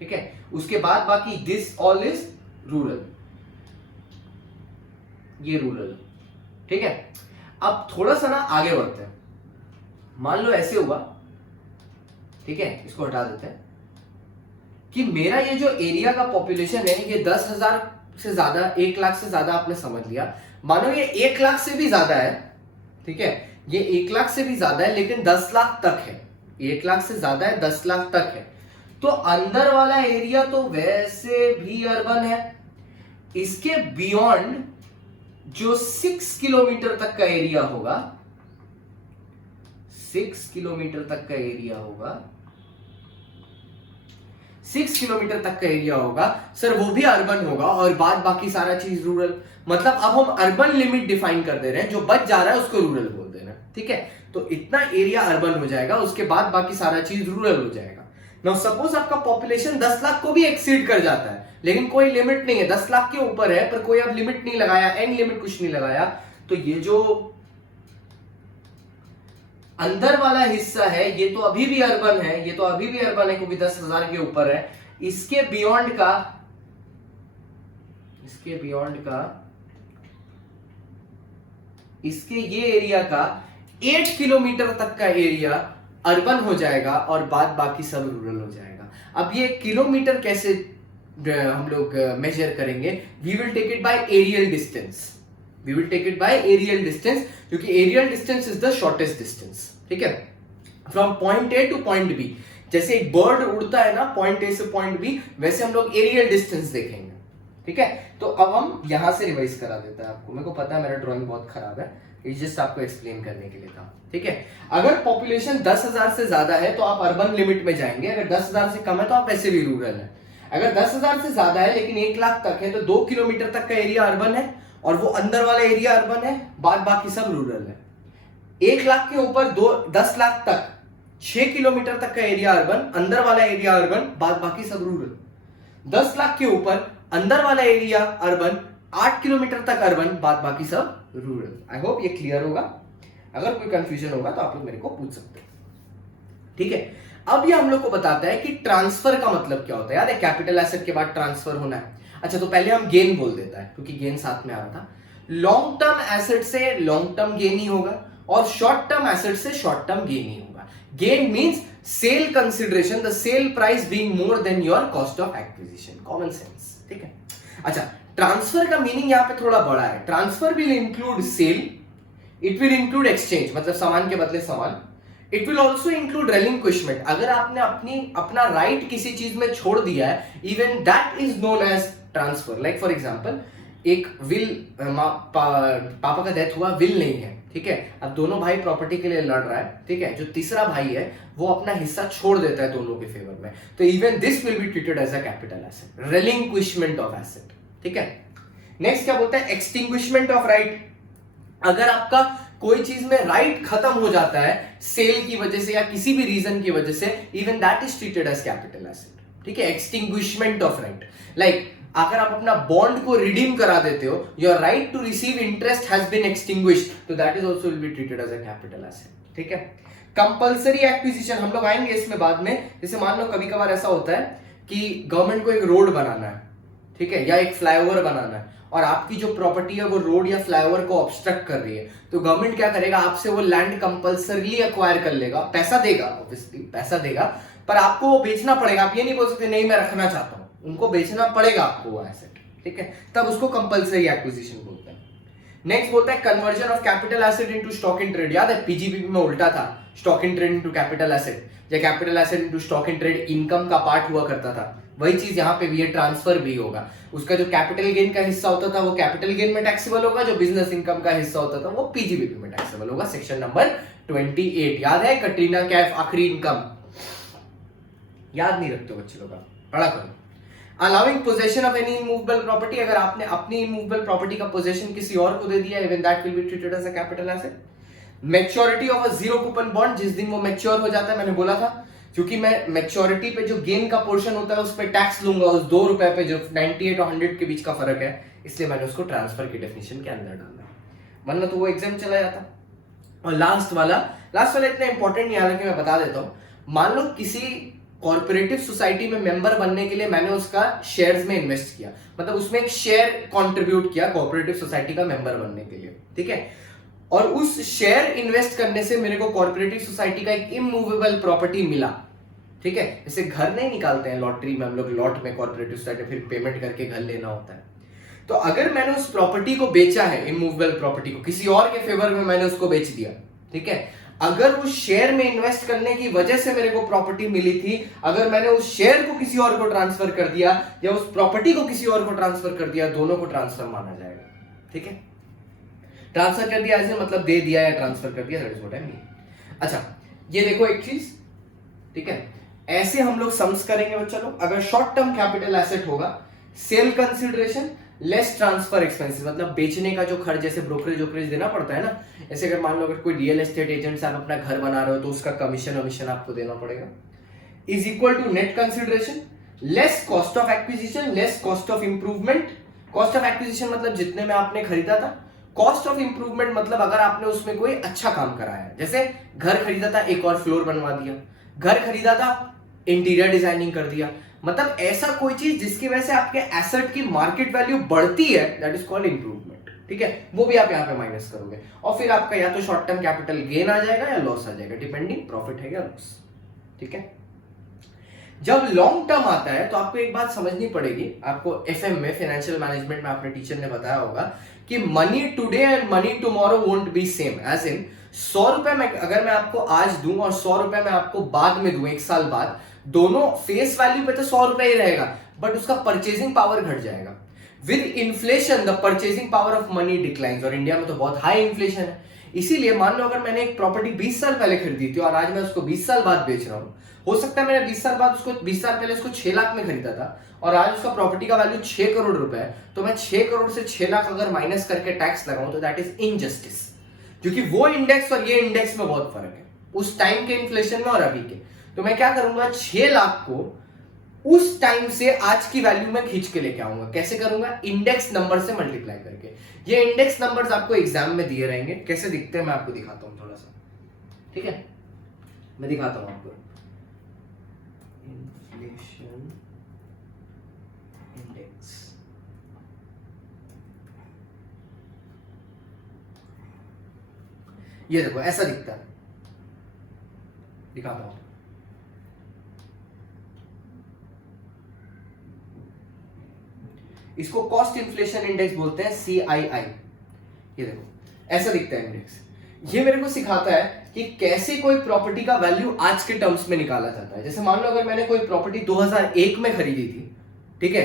ठीक है। उसके बाद बाकी दिस ऑल इज रूरल, ये रूरल, ठीक है। अब थोड़ा सा ना आगे बढ़ते हैं, मान लो ऐसे हुआ, ठीक है, इसको हटा देते हैं, कि मेरा ये जो एरिया का पॉपुलेशन है ये 10,000 से ज्यादा, 1 लाख से ज्यादा आपने समझ लिया, मानो ये 1 लाख से भी ज्यादा है, ठीक है, ये 1 लाख से भी ज्यादा है लेकिन 10 लाख तक है, 1 लाख से ज्यादा है 10 लाख तक है, तो अंदर वाला एरिया तो वैसे भी अर्बन है, इसके बियॉन्ड जो 6 किलोमीटर तक का एरिया होगा, 6 किलोमीटर तक का एरिया होगा, 6 किलोमीटर तक का एरिया होगा सर, वो भी अर्बन होगा और बाद बाकी सारा चीज रूरल। मतलब अब हम अर्बन लिमिट डिफाइन कर दे रहे हैं, जो बच जा रहा है उसको रूरल बोल दे रहे हैं, ठीक है। तो इतना एरिया अर्बन हो जाएगा, उसके बाद बाकी सारा चीज रूरल हो जाएगा। नाउ सपोज आपका पॉपुलेशन 10 लाख को भी एक्सीड कर जाता है, लेकिन कोई लिमिट नहीं है, 10 लाख के ऊपर है पर कोई अब लिमिट नहीं लगाया, एंड लिमिट कुछ नहीं लगाया, तो ये जो अंदर वाला हिस्सा है ये तो अभी भी अर्बन है, ये तो अभी भी अर्बन है क्योंकि 10,000 के ऊपर है। इसके बियॉन्ड का इसके ये एरिया का 8 किलोमीटर तक का एरिया अर्बन हो जाएगा और बाद बाकी सब रूरल हो जाएगा। अब ये किलोमीटर कैसे हम लोग मेजर करेंगे? We will take it by aerial distance, क्योंकि aerial distance is the shortest distance, ठीक है, from point A to point B. जैसे एक बर्ड उड़ता है ना पॉइंट ए से पॉइंट बी, वैसे हम लोग एरियल डिस्टेंस देखेंगे, ठीक है। तो अब हम यहां से रिवाइज करा देता है आपको, मेरे को पता है मेरा ड्राइंग बहुत खराब है, ये जस्ट आपको एक्सप्लेन करने के लिए था, ठीक है। अगर पॉपुलेशन 10,000 से ज्यादा है तो आप अर्बन लिमिट में जाएंगे, अगर 10,000 से कम है तो आप वैसे भी रूरल है। अगर 10,000 से ज्यादा है लेकिन 1 लाख तक है तो 2 किलोमीटर तक का एरिया अर्बन है और वो अंदर वाला एरिया अर्बन है, बाद बाकी सब रूरल है। 1 लाख के ऊपर 10 लाख तक 6 किलोमीटर तक का एरिया अर्बन, अंदर वाला एरिया अर्बन, बाद बाकी सब रूरल। 10 लाख के ऊपर अंदर वाला एरिया अर्बन, 8 किलोमीटर तक अर्बन, बाद बाकी सब रूरल। आई होप ये क्लियर होगा। अगर कोई कंफ्यूजन होगा तो आप लोग मेरे को पूछ सकते हैं, ठीक है। अब ये हम लोग को बताता है कि ट्रांसफर का मतलब क्या होता है। याद है कैपिटल एसेट के बाद ट्रांसफर होना है। अच्छा, तो पहले हम गेन बोल देता है क्योंकि गेन साथ में आ रहा था। लॉन्ग टर्म एसेट से लॉन्ग टर्म गेन ही होगा और शॉर्ट टर्म एसेट से शॉर्ट टर्म गेन ही होगा। Gain means sale consideration, the sale price being more than your cost of acquisition, common sense, ठीक है। अच्छा, ट्रांसफर का मीनिंग यहां पे थोड़ा बड़ा है। Transfer will include sale, it will include exchange मतलब सामान के बदले सामान, it will also include relinquishment. अगर आपने अपना राइट किसी चीज में छोड़ दिया है, even that is known as transfer. Like for example, एक विल, पापा का डेथ हुआ, विल नहीं है, ठीक है। अब दोनों भाई प्रॉपर्टी के लिए लड़ रहा है, ठीक है। जो तीसरा भाई है वो अपना हिस्सा छोड़ देता है दोनों के फेवर में, तो even this will be treated as a capital asset, relinquishment of asset, ठीक है। नेक्स्ट क्या बोलता है? Extinguishment of right. अगर आपका कोई चीज में राइट खत्म हो जाता है सेल की वजह से या किसी भी रीजन की वजह से, even that is treated as capital asset, ठीक है। एक्सटिंग्विशमेंट ऑफ राइट, लाइक अगर आप अपना बॉन्ड को रिडीम करा देते हो, your right to receive interest has been extinguished, तो that is also will be treated as a capital asset, ठीक है। कंपल्सरी एक्विजिशन, हम लोग आएंगे इसमें बाद में। जैसे मान लो कभी कभार ऐसा होता है कि गवर्नमेंट को एक रोड बनाना है, ठीक है, या एक फ्लाईओवर बनाना है और आपकी जो प्रॉपर्टी है वो रोड या फ्लाईओवर को ऑब्स्ट्रक्ट कर रही है, तो गवर्नमेंट क्या करेगा? आपसे वो लैंड कंपल्सरीली एक्वायर कर लेगा, पैसा देगा, ऑब्वियसली पैसा देगा, पर आपको वो बेचना पड़ेगा। आप ये नहीं बोल सकते नहीं मैं रखना चाहता हूं, उनको बेचना पड़ेगा आपको वो एसेट, ठीक है। तब उसको कंपल्सरी एक्विजिशन बोलते हैं। नेक्स्ट बोलता है conversion of capital asset into stock in trade. याद है पीजीबीपी में उल्टा था, stock in trade into capital asset, या capital asset into stock in trade income का पार्ट हुआ करता था। वही चीज यहाँ पे भी है, ट्रांसफर भी होगा। उसका जो कैपिटल गेन का हिस्सा होता था वो कैपिटल गेन में टैक्सेबल होगा, जो बिजनेस इनकम का हिस्सा होता था वो पीजीबीपी में टैक्सेबल होगा। Section number 28। याद है कटरीना कैफ आखिरी इनकम? याद नहीं रखते बच्चे लोग, पढ़ा करो। Allowing possession of any immovable property, अगर आपने अपनी इमूवेबल प्रॉपर्टी का पोजेशन किसी और को दे दिया, even that will be treated as a capital asset. Maturity of a zero coupon bond, जिस दिन वो मैच्योर हो जाता है, मैंने बोला था क्योंकि मैं मैच्योरिटी पे जो गेन का पोर्शन होता है उस पे टैक्स लूंगा, उस 2 रुपए पे जो 98 और 100 के बीच का फर्क है, इसलिए मैंने उसको ट्रांसफर की डेफिनेशन के अंदर डाला, वरना तो वो एग्जाम चला जाता। और लास्ट वाला इतना इंपॉर्टेंट नहीं, हालांकि मैं बता देता हूं। मान लो किसी कॉर्पोरेटिव सोसाइटी में मेंबर बनने के लिए मैंने उसका शेयर्स में इन्वेस्ट किया, मतलब उसमें एक शेयर कंट्रीब्यूट किया कॉर्पोरेटिव सोसाइटी का मेंबर बनने के लिए, ठीक है। और उस शेयर इन्वेस्ट करने से मेरे को कॉर्पोरेटिव सोसाइटी का एक इमूवेबल प्रॉपर्टी मिला, ठीक है। जैसे घर नहीं निकालते हैं लॉटरी में हम लोग, लॉट में कॉर्पोरेटिव सोसाइटी फिर पेमेंट करके घर लेना होता है। तो अगर मैंने उस प्रॉपर्टी को बेचा है, इमूवेबल प्रॉपर्टी को किसी और के फेवर में मैंने उसको बेच दिया, ठीक है। अगर उस शेयर में इन्वेस्ट करने की वजह से मेरे को प्रॉपर्टी मिली थी, अगर मैंने उस शेयर को किसी और को ट्रांसफर कर दिया या उस प्रॉपर्टी को किसी और को ट्रांसफर कर दिया, दोनों को ट्रांसफर माना जाएगा, ठीक है। ट्रांसफर कर दिया ऐसे मतलब दे दिया या ट्रांसफर कर दिया, that is what I mean. अच्छा, ये देखो एक चीज, ठीक है, ऐसे हम लोग सम्स करेंगे बच्चा लोग। अगर शॉर्ट टर्म कैपिटल एसेट होगा, sale consideration less transfer expenses, मतलब बेचने का जो खर्च, जैसे ब्रोकरेज देना पड़ता है ना, ऐसे अगर मान लो अगर कोई रियल एस्टेट एजेंट से आप अपना घर बना रहे हो तो उसका कमीशन आपको देना पड़ेगा। Is equal to net consideration less cost of acquisition less cost of improvement. Cost of acquisition मतलब जितने में आपने खरीदा था, कॉस्ट ऑफ इंप्रूवमेंट मतलब अगर आपने उसमें कोई अच्छा काम कराया है, जैसे घर खरीदा था एक और फ्लोर बनवा दिया, घर खरीदा था इंटीरियर डिजाइनिंग कर दिया, मतलब ऐसा कोई चीज जिसकी वजह से आपके एसेट की मार्केट वैल्यू बढ़ती है, दैट इज कॉल्ड इंप्रूवमेंट। ठीक है, वो भी आप यहाँ पे माइनस करोगे और फिर आपका या तो शॉर्ट टर्म कैपिटल गेन आ जाएगा या लॉस आ जाएगा, डिपेंडिंग प्रॉफिट है या लॉस। ठीक है, जब लॉन्ग टर्म आता है तो आपको एक बात समझनी पड़ेगी, आपको एफएम में फाइनेंशियल मैनेजमेंट में आपने टीचर ने बताया होगा कि money today and money tomorrow won't be same. As in 100 रुपए में अगर मैं आपको आज दूं और 100 रुपए मैं आपको बाद में दूं, एक साल बाद, दोनों फेस वैल्यू पे तो 100 रुपए ही रहेगा, बट उसका परचेजिंग पावर घट जाएगा। With inflation the purchasing power of money declines, और इंडिया में तो बहुत हाई इन्फ्लेशन है। इसीलिए मान लो अगर मैंने एक प्रॉपर्टी 20 साल पहले खरीदी थी और आज मैं उसको 20 साल बाद बेच रहा हूं, हो सकता है मैंने 20 साल बाद उसको 20 साल पहले उसको 6 लाख में खरीदा था और आज उसका प्रॉपर्टी का वैल्यू 6 करोड़ रुपए है, तो मैं 6 करोड़ से 6 लाख अगर माइनस करके टैक्स लगाऊं तो दैट इज इनजस्टिस, क्योंकि वो इंडेक्स और ये इंडेक्स में बहुत फर्क है, उस टाइम के इन्फ्लेशन में और अभी के। तो मैं क्या करूंगा, 6 लाख को उस टाइम से आज की वैल्यू में खींच के लेके आऊंगा। कैसे करूंगा, इंडेक्स नंबर से मल्टीप्लाई करके। ये इंडेक्स नंबर्स आपको एग्जाम में दिए रहेंगे, कैसे दिखते हैं मैं आपको दिखाता हूं थोड़ा सा। ठीक है, मैं दिखाता हूं आपको। इन्फ्लेशन इंडेक्स, ये देखो ऐसा दिखता है, दिखाता हूं। इसको कॉस्ट इन्फ्लेशन इंडेक्स बोलते हैं, CII। ये देखो ऐसा दिखता है इंडेक्स। ये मेरे को सिखाता है कि कैसे कोई प्रॉपर्टी का वैल्यू आज के टर्म्स में निकाला जाता है। जैसे मान लो अगर मैंने कोई प्रॉपर्टी 2001 में खरीदी थी, ठीक है,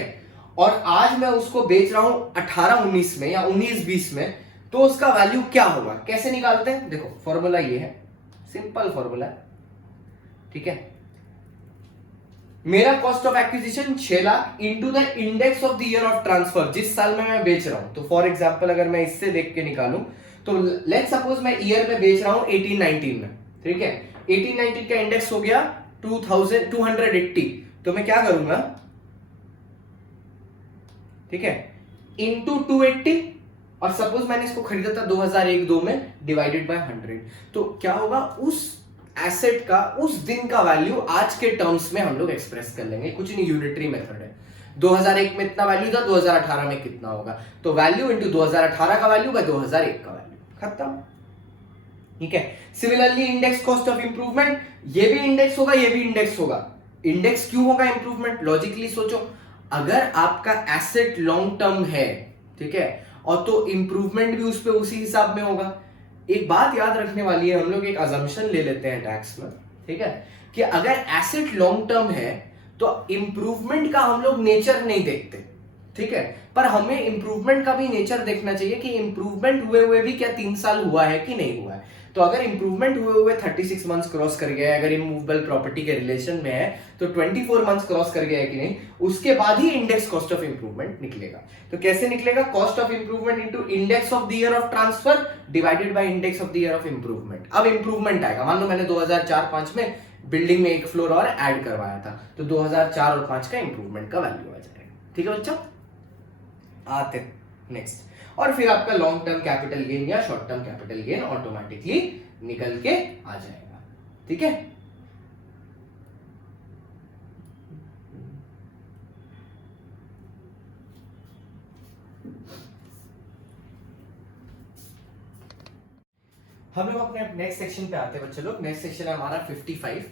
और आज मैं उसको बेच रहा हूं 18-19 में या 19-20 में, तो उसका वैल्यू क्या होगा, कैसे निकालते हैं। देखो फॉर्मूला ये है, सिंपल फॉर्मूला है। ठीक है, मेरा cost of acquisition 6 lakh into the index of the year of transfer, जिस साल में मैं बेच रहा हूं। तो फॉर एग्जांपल अगर मैं इससे देख के निकालूं तो लेट्स सपोज मैं ईयर में बेच रहा हूं 18-19 में, ठीक है, 18-19 का इंडेक्स हो गया 2280, तो मैं क्या करूंगा, ठीक है, इंटू 280, और सपोज मैंने इसको खरीदा था 2001-2 में, डिवाइडेड बाय 100, तो क्या होगा, उस एसेट का उस दिन का वैल्यू आज के टर्म्स में हम लोग एक्सप्रेस कर लेंगे। कुछ नहीं, यूनिटरी मेथड है। 2001 में इतना वैल्यू था, 2018 में कितना होगा, तो वैल्यू इंटू 2018 का वैल्यू बाय 2001 का वैल्यू, खत्म। ठीक है, similarly index cost of improvement, ये भी इंडेक्स होगा, ये भी इंडेक्स होगा। इंडेक्स क्यों होगा इंप्रूवमेंट, लॉजिकली सोचो, अगर आपका एसेट लॉन्ग टर्म है, ठीक है, और तो इंप्रूवमेंट भी उस पे उसी हिसाब में होगा। एक बात याद रखने वाली है, हम लोग एक अजम्पशन ले लेते हैं टैक्स में, ठीक है, कि अगर एसेट लॉन्ग टर्म है तो इंप्रूवमेंट का हम लोग नेचर नहीं देखते, ठीक है, पर हमें इंप्रूवमेंट का भी नेचर देखना चाहिए कि इंप्रूवमेंट हुए हुए भी क्या 3 साल हुआ है कि नहीं हुआ है। तो अगर इंप्रूवमेंट हुए हुए 36 मंथ्स क्रॉस कर गया है, अगर इमूवेबल प्रॉपर्टी के रिलेशन में है तो 24 मंथ्स क्रॉस कर गया है कि नहीं, उसके बाद ही इंडेक्स कॉस्ट ऑफ इंप्रूवमेंट निकलेगा। तो कैसे निकलेगा, cost of improvement into index of the year of transfer divided by index of the year of improvement. अब इंप्रूवमेंट आएगा, मान लो मैंने 2004-5 में बिल्डिंग में एक फ्लोर और ऐड करवाया था, तो 2004 और 5 का इंप्रूवमेंट का वैल्यू आ जाएगा। ठीक है बच्चा, आते हैं नेक्स्ट, और फिर आपका लॉन्ग टर्म कैपिटल गेन या short term capital gain automatically निकल के आ जाएगा। ठीक है, हम लोग अपने नेक्स्ट सेक्शन पे आते हैं बच्चे लोग। नेक्स्ट सेक्शन है हमारा 55।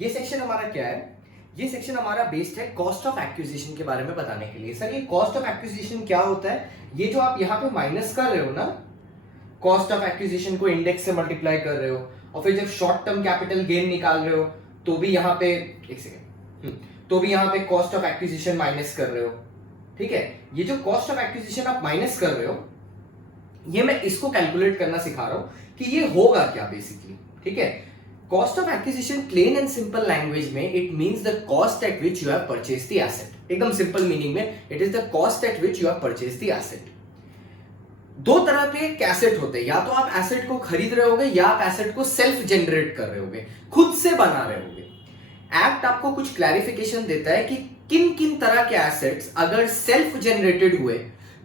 ये सेक्शन हमारा क्या है, ये सेक्शन हमारा बेस्ड है कॉस्ट ऑफ एक्विजिशन के बारे में बताने के लिए। सर ये कॉस्ट ऑफ एक्विजिशन क्या होता है, ये जो आप यहाँ पे माइनस कर रहे हो ना, कॉस्ट ऑफ एक्विजिशन को इंडेक्स से मल्टीप्लाई कर रहे हो, और फिर जब शॉर्ट टर्म कैपिटल गेन निकाल रहे हो तो भी यहाँ पे, एक सेकेंड, तो भी यहाँ पे कॉस्ट ऑफ एक्विजिशन माइनस कर रहे हो। ठीक है, ये जो कॉस्ट ऑफ एक्विजिशन आप माइनस कर रहे हो, ये मैं इसको कैलकुलेट करना सिखा रहा हूं कि ये होगा क्या बेसिकली। ठीक है, cost of acquisition plain and simple language में it means the cost at which you have purchased the asset. एकदम सिंपल मीनिंग में it is the cost at which you have purchased the asset. दो तरह के asset होते हैं, या तो आप एसेट को खरीद रहे होगे या आप एसेट को सेल्फ जनरेट कर रहे होगे, खुद से बना रहे होगे। एक्ट आपको कुछ क्लैरिफिकेशन देता है कि किन किन तरह के एसेट्स अगर सेल्फ जनरेटेड हुए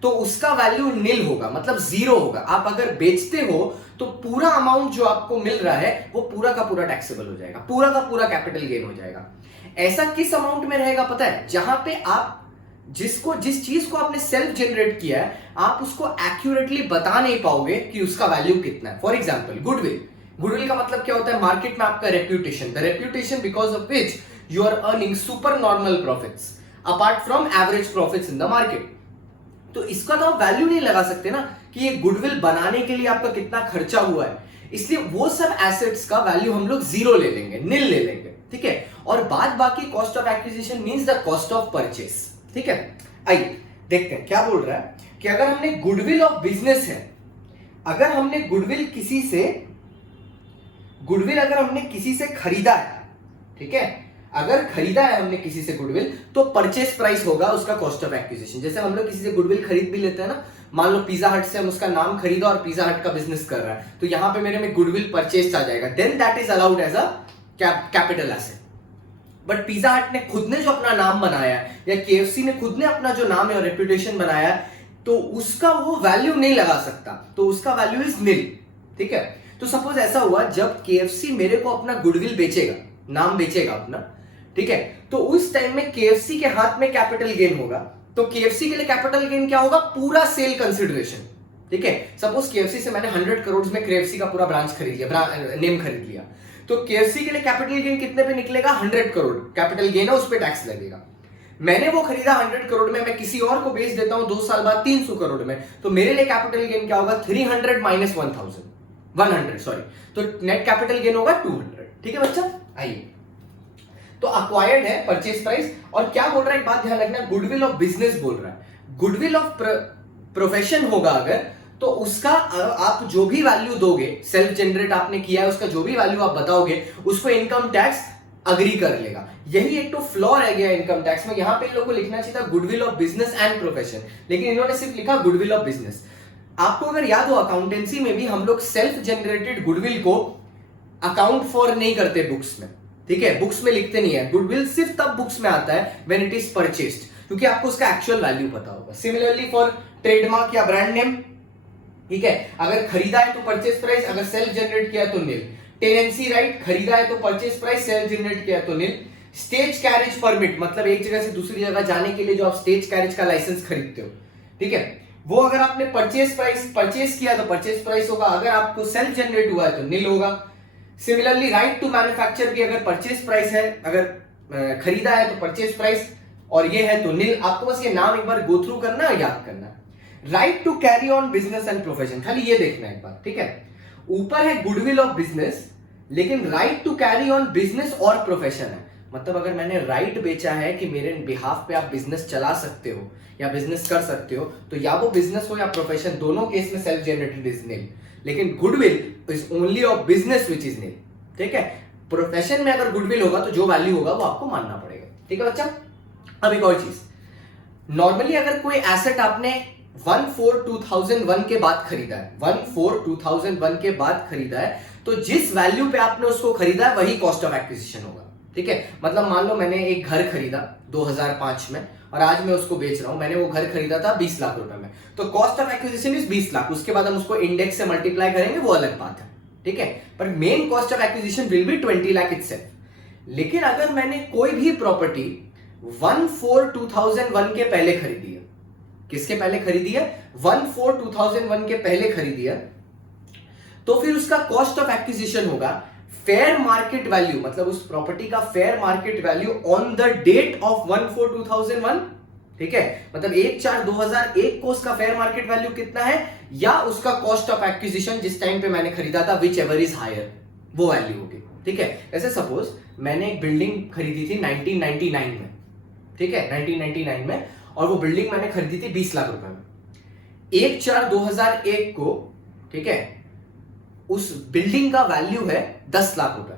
तो उसका वैल्यू नील होगा, मतलब जीरो होगा। आप अगर बेचते हो तो पूरा अमाउंट जो आपको मिल रहा है वो पूरा का पूरा टैक्सेबल हो जाएगा, पूरा का पूरा कैपिटल गेन हो जाएगा। ऐसा किस अमाउंट में रहेगा पता है? जहां पे आप जिस चीज को आपने सेल्फ जनरेट किया है आप उसको एक्यूरेटली बता नहीं पाओगे कि उसका वैल्यू कितना है। फॉर एग्जाम्पल गुडविल का मतलब क्या होता है? मार्केट में आपका reputation, the reputation because of which you are earning super normal profits apart from average profits in the market. तो इसका तो आप वैल्यू नहीं लगा सकते ना कि ये गुडविल बनाने के लिए आपका कितना खर्चा हुआ है, इसलिए वो सब एसेट्स का वैल्यू हम लोग जीरो ले लेंगे, नील ले लेंगे, ठीक है। और बाद बाकी cost of acquisition means the cost of purchase, ठीक है। आइए देखते हैं क्या बोल रहा है कि अगर हमने गुडविल ऑफ बिजनेस है, अगर हमने गुडविल अगर हमने किसी से खरीदा है, ठीक है, अगर खरीदा है हमने किसी से गुडविल तो परचेस प्राइस होगा उसका कॉस्ट ऑफ एक्विजिशन। जैसे हम लोग किसी से गुडविल खरीद भी लेते हैं ना, मान लो पिज्जा हट से हम उसका नाम खरीदा और पिज्जा हट का बिजनेस कर रहा है, तो यहां पे मेरे में गुडविल परचेस आ जाएगा, then that is allowed as a capital asset. But pizza hut ने खुद ने जो अपना नाम बनाया है या केएफसी ने खुद ने अपना जो नाम है रेप्यूटेशन बनाया है, तो उसका वो वैल्यू नहीं लगा सकता, तो उसका वैल्यू इज नील, ठीक है। तो सपोज ऐसा हुआ जब केएफसी मेरे को अपना गुडविल बेचेगा, नाम बेचेगा अपना, ठीक है, तो उस टाइम में केएफसी के हाथ में कैपिटल गेन होगा। तो केएफसी के लिए कैपिटल गेन क्या होगा? पूरा सेल कंसिडरेशन, ठीक है। सपोज केएफसी से मैंने 100 करोड़ में केएफसी का पूरा ब्रांच खरीद लिया, नेम खरीद लिया, तो केएफसी के लिए कैपिटल गेन कितने पे निकलेगा? 100 करोड़ कैपिटल गेन है, उस पर टैक्स लगेगा। मैंने वो खरीदा 100 करोड़ में, मैं किसी और को बेच देता हूं 2 साल बाद 300 करोड़ में, तो मेरे लिए कैपिटल गेन क्या होगा? 300 माइनस 100 सॉरी, तो नेट कैपिटल गेन होगा 200, ठीक है बच्चा। आइए, तो अक्वायर्ड है परचेज प्राइस, और क्या बोल रहा है एक बात ध्यान रखना, गुडविल ऑफ बिजनेस बोल रहा है। गुडविल ऑफ प्रोफेशन होगा अगर, तो उसका आप जो भी वैल्यू दोगे, सेल्फ जनरेट आपने किया है, उसका जो भी वैल्यू आप बताओगे उसको इनकम टैक्स अग्री कर लेगा। यही एक तो फ्लॉ रह गया इनकम टैक्स में। यहां पे इन लोगों को लिखना चाहिए था goodwill of business and profession, लेकिन इन्होंने सिर्फ लिखा गुडविल ऑफ बिजनेस। आपको अगर याद हो अकाउंटेंसी में भी हम लोग सेल्फ जनरेटेड गुडविल को अकाउंट फॉर नहीं करते बुक्स में, ठीक है, बुक्स में लिखते नहीं है। गुडविल सिर्फ तब बुक्स में आता है व्हेन इट इज परचेस्ड, क्योंकि आपको उसका एक्चुअल वैल्यू पता होगा। सिमिलरली फॉर ट्रेडमार्क या ब्रांड नेम, ठीक है, अगर खरीदा है तो परचेस प्राइस, अगर सेल्फ जनरेट किया तो नील। टेनेंसी राइट, खरीदा है तो परचेस प्राइस, सेल्फ जनरेट किया तो नील। स्टेज कैरेज परमिट, मतलब एक जगह से दूसरी जगह जाने के लिए जो आप स्टेज कैरेज का लाइसेंस खरीदते हो, ठीक है, वो अगर आपने परचेस किया तो परचेस प्राइस होगा, अगर आपको सेल्फ जनरेट हुआ है तो नील होगा। सिमिलरली राइट टू मैन्युफैक्चर की अगर परचेस प्राइस है, अगर खरीदा है तो परचेस प्राइस और ये है तो नील। आपको बस ये नाम एक बार गो थ्रू करना है, याद करना है। Right to carry on business and profession, खाली ये देखना है एक बार, ठीक है। ऊपर है गुडविल ऑफ बिजनेस, लेकिन right to carry on business और प्रोफेशन है, मतलब अगर मैंने राइट बेचा है कि मेरे बिहाफ पे आप बिजनेस चला सकते हो या बिजनेस कर सकते हो, तो या वो बिजनेस हो या प्रोफेशन, दोनों केस में सेल्फ जनरेटेड इज नील। लेकिन goodwill is only of business which is nil, ठीक है। प्रोफेशन में अगर गुडविल होगा तो जो वैल्यू होगा वो आपको मानना पड़ेगा, ठीक है बच्चा। अब एक और चीज, नॉर्मली अगर कोई एसेट आपने 1/4/2001 के बाद खरीदा है, 1/4/2001 के बाद खरीदा है, तो जिस वैल्यू पे आपने उसको खरीदा है वही कॉस्ट ऑफ एक्विजिशन होगा, ठीक है। मतलब मान लो मैंने एक घर खरीदा 2005 में और आज मैं उसको बेच रहा हूं, मैंने वो घर खरीदा था 20 लाख रुपए में, तो cost of acquisition is 20 lakh. उसके बाद हम उसको इंडेक्स से मल्टीप्लाई करेंगे, वो अलग बात है, ठीक है, पर main cost of acquisition will be 20 lakh itself. लेकिन अगर मैंने कोई भी प्रॉपर्टी 1/4/2001 के पहले खरीदी है, किसके पहले खरीदी है? 1/4/2001 के पहले खरीदी है, तो फिर उसका कॉस्ट ऑफ एक्विजिशन होगा फेयर मार्केट वैल्यू, मतलब उस प्रॉपर्टी का fair market value on the date of 1/4/2001, ठीक है, मतलब 1/4/2001 को उसका फेयर मार्केट वैल्यू कितना है, या उसका कॉस्ट ऑफ एक्विजिशन जिस टाइम पे मैंने खरीदा था, विच एवर इज हायर, वो वैल्यू होगी, ठीक है। ऐसे सपोज मैंने एक बिल्डिंग खरीदी थी 1999 में, ठीक है, 1999 में, और वो बिल्डिंग मैंने खरीदी थी 20 लाख रुपए में। 1/4/2001 को, ठीक है, उस बिल्डिंग का वैल्यू है 10 लाख रुपए,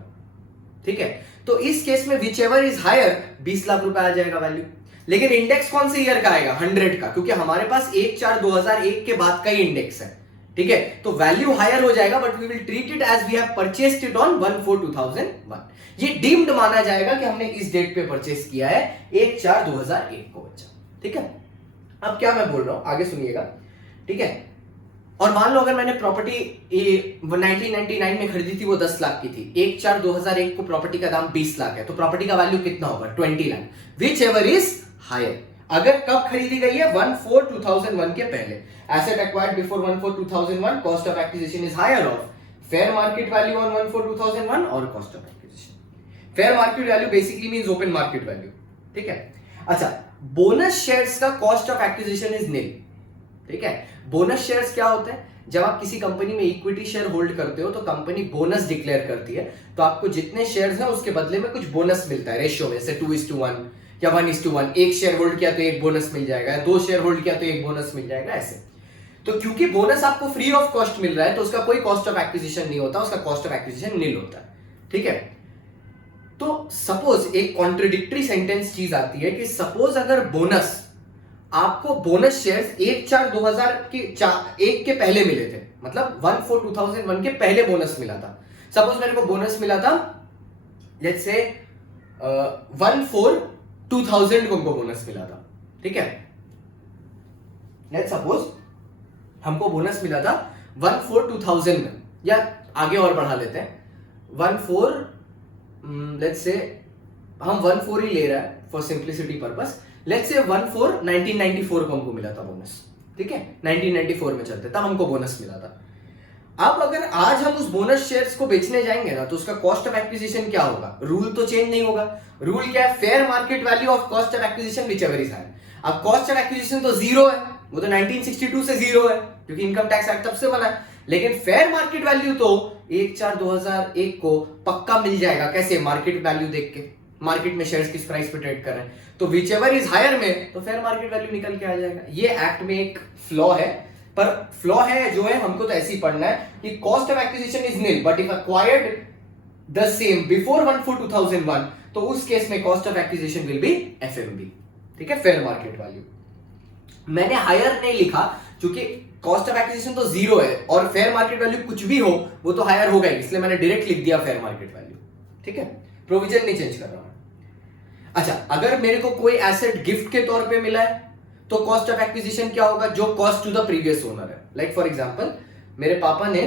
ठीक है। तो इस केस में whichever is higher 20 lakh रुपए आ जाएगा वैल्यू। लेकिन इंडेक्स कौन से ईयर का आएगा? 100 का, क्योंकि हमारे पास 1/4/2001 के बाद का ही इंडेक्स है, ठीक है, तो वैल्यू हायर हो जाएगा but we will treat it as we have purchased it on 1/4/2001। ये डीम्ड माना जाएगा कि हमने इस डेट पे परचेस किया है 1/4/2001 को बच्चा। ठीक है, अब क्या मैं बोल रहा हूं आगे सुनिएगा। ठीक है, और मान लो अगर मैंने प्रॉपर्टी 1999 में खरीदी थी, वो 10 लाख की थी, 1/4/2001 को प्रॉपर्टी का दाम 20 लाख है, तो प्रॉपर्टी का वैल्यू कितना होगा 20 lakh, whichever is higher. अगर कब खरीदी गई है 1/4/2001 के पहले, asset acquired before 1/4/2001, cost of acquisition is higher of fair market value on 1/4/2001 और cost of acquisition. Fair market value basically means open market value. ठीक है, अच्छा, बोनस शेयर्स का cost of acquisition is nil. ठीक है, bonus shares क्या होते हैं, जब आप किसी कंपनी में इक्विटी शेयर होल्ड करते हो तो कंपनी बोनस डिक्लेयर करती है, तो आपको जितने शेयर्स हैं उसके बदले में कुछ बोनस मिलता है रेशियो में, जैसे 2:1 या 1:1। एक शेयर होल्ड किया तो एक बोनस मिल जाएगा, 2 शेयर होल्ड किया तो एक बोनस मिल जाएगा, ऐसे। तो क्योंकि बोनस आपको फ्री ऑफ कॉस्ट मिल रहा है तो उसका कोई कॉस्ट ऑफ एक्विजिशन नहीं होता, उसका कॉस्ट ऑफ एक्विजिशन निल होता है। ठीक है, तो सपोज एक कॉन्ट्रडिक्टरी सेंटेंस चीज आती है कि सपोज अगर बोनस आपको बोनस शेयर्स 1/4/2001 के पहले मिले थे, मतलब 1/4/2001 के पहले बोनस मिला था। सपोज मेरे को बोनस मिला था लेट्स से 1/4/2000 को हमको बोनस मिला था। ठीक है, लेट्स सपोज हमको बोनस मिला था 1/4/2000 में, या आगे और बढ़ा लेते हैं 1/4, लेट्स से हम 1/4 ही ले रहा है for simplicity purpose, let's say 1/4 1994 को हमको मिला था बोनस। ठीक है, 1994 में चलते तब हमको बोनस मिला था। अब अगर आज हम उस बोनस शेयर्स को बेचने जाएंगे ना, तो उसका कॉस्ट ऑफ एक्विजिशन क्या होगा, रूल तो चेंज नहीं होगा। रूल क्या है, fair market value of cost of acquisition whichever is higher. अब कॉस्ट ऑफ एक्विजिशन तो जीरो है, वो तो 1962 से जीरो है क्योंकि इनकम टैक्स एक्ट तब से बना है, लेकिन फेयर मार्केट वैल्यू तो 1/4/2001 को पक्का मिल जाएगा। कैसे, मार्केट वैल्यू देख के, मार्केट में शेयर्स किस प्राइस पे ट्रेड कर रहे हैं, तो विच एवर इज हायर में तो फेयर मार्केट वैल्यू निकल के आ जाएगा। ये एक्ट में एक फ्लॉ है, पर फ्लॉ है जो है हमको तो ऐसे ही पढ़ना है कि cost of acquisition is nil but if acquired the same before 1/4/2001 तो उस केस में cost of acquisition will be FMB. ठीक है, फेयर मार्केट वैल्यू। मैंने हायर नहीं लिखा क्योंकि कॉस्ट ऑफ एक्विजिशन तो जीरो है और फेयर मार्केट वैल्यू कुछ भी हो वो तो हायर होगा ही, इसलिए मैंने डायरेक्ट लिख दिया फेयर मार्केट वैल्यू। ठीक है, प्रोविजन नहीं चेंज कर रहा हूं। अच्छा, अगर मेरे को कोई एसेट गिफ्ट के तौर पे मिला है तो कॉस्ट ऑफ एक्विजिशन क्या होगा, जो cost to the previous owner है। लाइक फॉर एग्जांपल मेरे पापा ने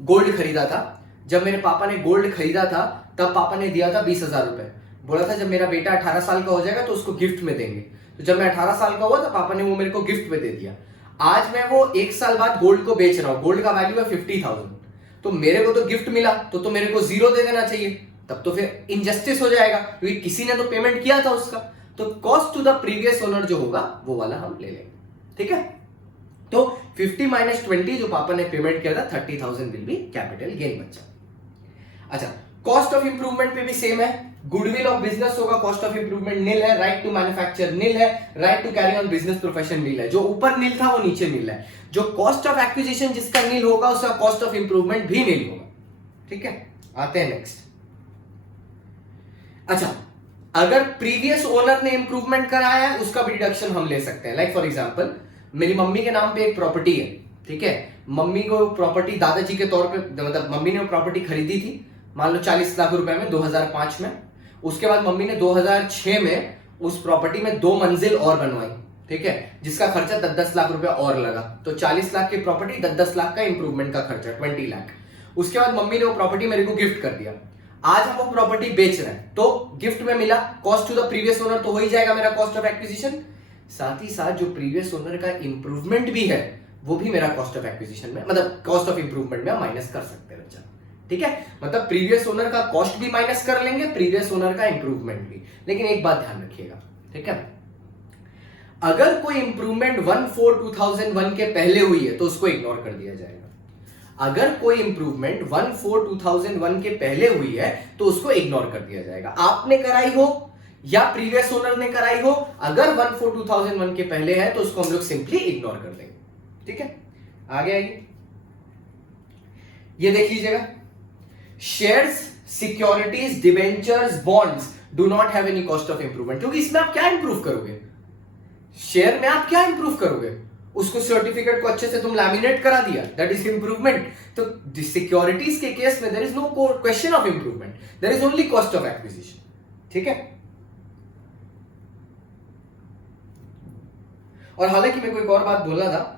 गोल्ड खरीदा था, जब मेरे पापा ने गोल्ड खरीदा था तब पापा ने दिया था 20,000 रुपए, बोला था जब मेरा बेटा 18 साल का हो जाएगा तो उसको गिफ्ट में देंगे। तो जब मैं 18 साल का हुआ तो पापा ने वो मेरे को गिफ्ट में दे दिया। आज मैं वो 1 साल बाद गोल्ड को बेच रहा हूं, गोल्ड का वैल्यू है 50,000, तो मेरे को तो गिफ्ट मिला तो मेरे को 0 दे देना चाहिए, तब तो फिर इनजस्टिस हो जाएगा क्योंकि किसी ने तो पेमेंट किया था उसका। तो cost to the previous owner जो होगा वो वाला हम ले लेंगे। ठीक है, तो 50 - 20 जो पापा ने पेमेंट किया था 30,000 विल बी कैपिटल गेन बच्चा। अच्छा, कॉस्ट ऑफ इंप्रूवमेंट पे भी सेम है, गुडविल ऑफ बिजनेस होगा, कॉस्ट ऑफ इंप्रूवमेंट निल है, राइट टू मैन्युफैक्चर निल है, right to carry on business profession nil है। जो ऊपर निल था वो नीचे निल है, जो कॉस्ट ऑफ एक्विजिशन जिसका निल होगा उसका कॉस्ट ऑफ इंप्रूवमेंट भी निल होगा। ठीक है, आते हैं नेक्स्ट। अच्छा, अगर प्रीवियस ओनर ने इंप्रूवमेंट कराया है उसका भी डिडक्शन हम ले सकते हैं। लाइक फॉर एग्जांपल मेरी मम्मी के नाम पे एक प्रॉपर्टी है। ठीक है, मम्मी को प्रॉपर्टी दादाजी के तौर पे, मतलब मम्मी ने वो प्रॉपर्टी खरीदी थी मान लो 40 लाख रुपए में 2005 में। उसके बाद मम्मी ने 2006 में उस प्रॉपर्टी में 2 मंजिल और बनवाई। ठीक है, जिसका खर्चा 10-10 लाख रुपए और लगा, तो 40 लाख की प्रॉपर्टी 10-10 लाख का इंप्रूवमेंट का खर्चा 20 लाख। उसके बाद मम्मी ने वो प्रॉपर्टी मेरे को गिफ्ट कर दिया, आज हम वो प्रॉपर्टी बेच रहे हैं तो गिफ्ट में मिला, cost to the previous owner तो हो ही जाएगा मेरा कॉस्ट ऑफ एक्विजिशन। साथ ही साथ जो प्रीवियस ओनर का इंप्रूवमेंट भी है वो भी मेरा कॉस्ट ऑफ एक्विजिशन में, मतलब कॉस्ट ऑफ इंप्रूवमेंट में माइनस कर सकते हैं बच्चा। ठीक है, मतलब प्रीवियस ओनर का कॉस्ट भी माइनस कर लेंगे, प्रीवियस ओनर का इंप्रूवमेंट भी। लेकिन एक बात ध्यान रखिएगा, ठीक है, अगर कोई इंप्रूवमेंट 1/4/2001 के पहले हुई है तो उसको इग्नोर कर दिया जाएगा। अगर कोई इंप्रूवमेंट 1/4/2001 के पहले हुई है तो उसको इग्नोर कर दिया जाएगा। आपने कराई हो या प्रीवियस ओनर ने कराई हो, अगर 1/4/2001 के पहले है तो उसको हम लोग सिंपली इग्नोर कर देंगे। ठीक है, आगे आइए, ये देख लीजिएगा, shares, securities, debentures, bonds do not have any cost of improvement. क्योंकि इसमें आप क्या इंप्रूव करोगे, शेयर में आप क्या इंप्रूव करोगे, उसको सर्टिफिकेट को अच्छे से तुम लैमिनेट करा दिया, दैट इज इंप्रूवमेंट। तो सिक्योरिटीज के केस में there is no question of improvement, there is only cost of acquisition. ठीक है। और हालांकि मैं कोई और बात बोलना था,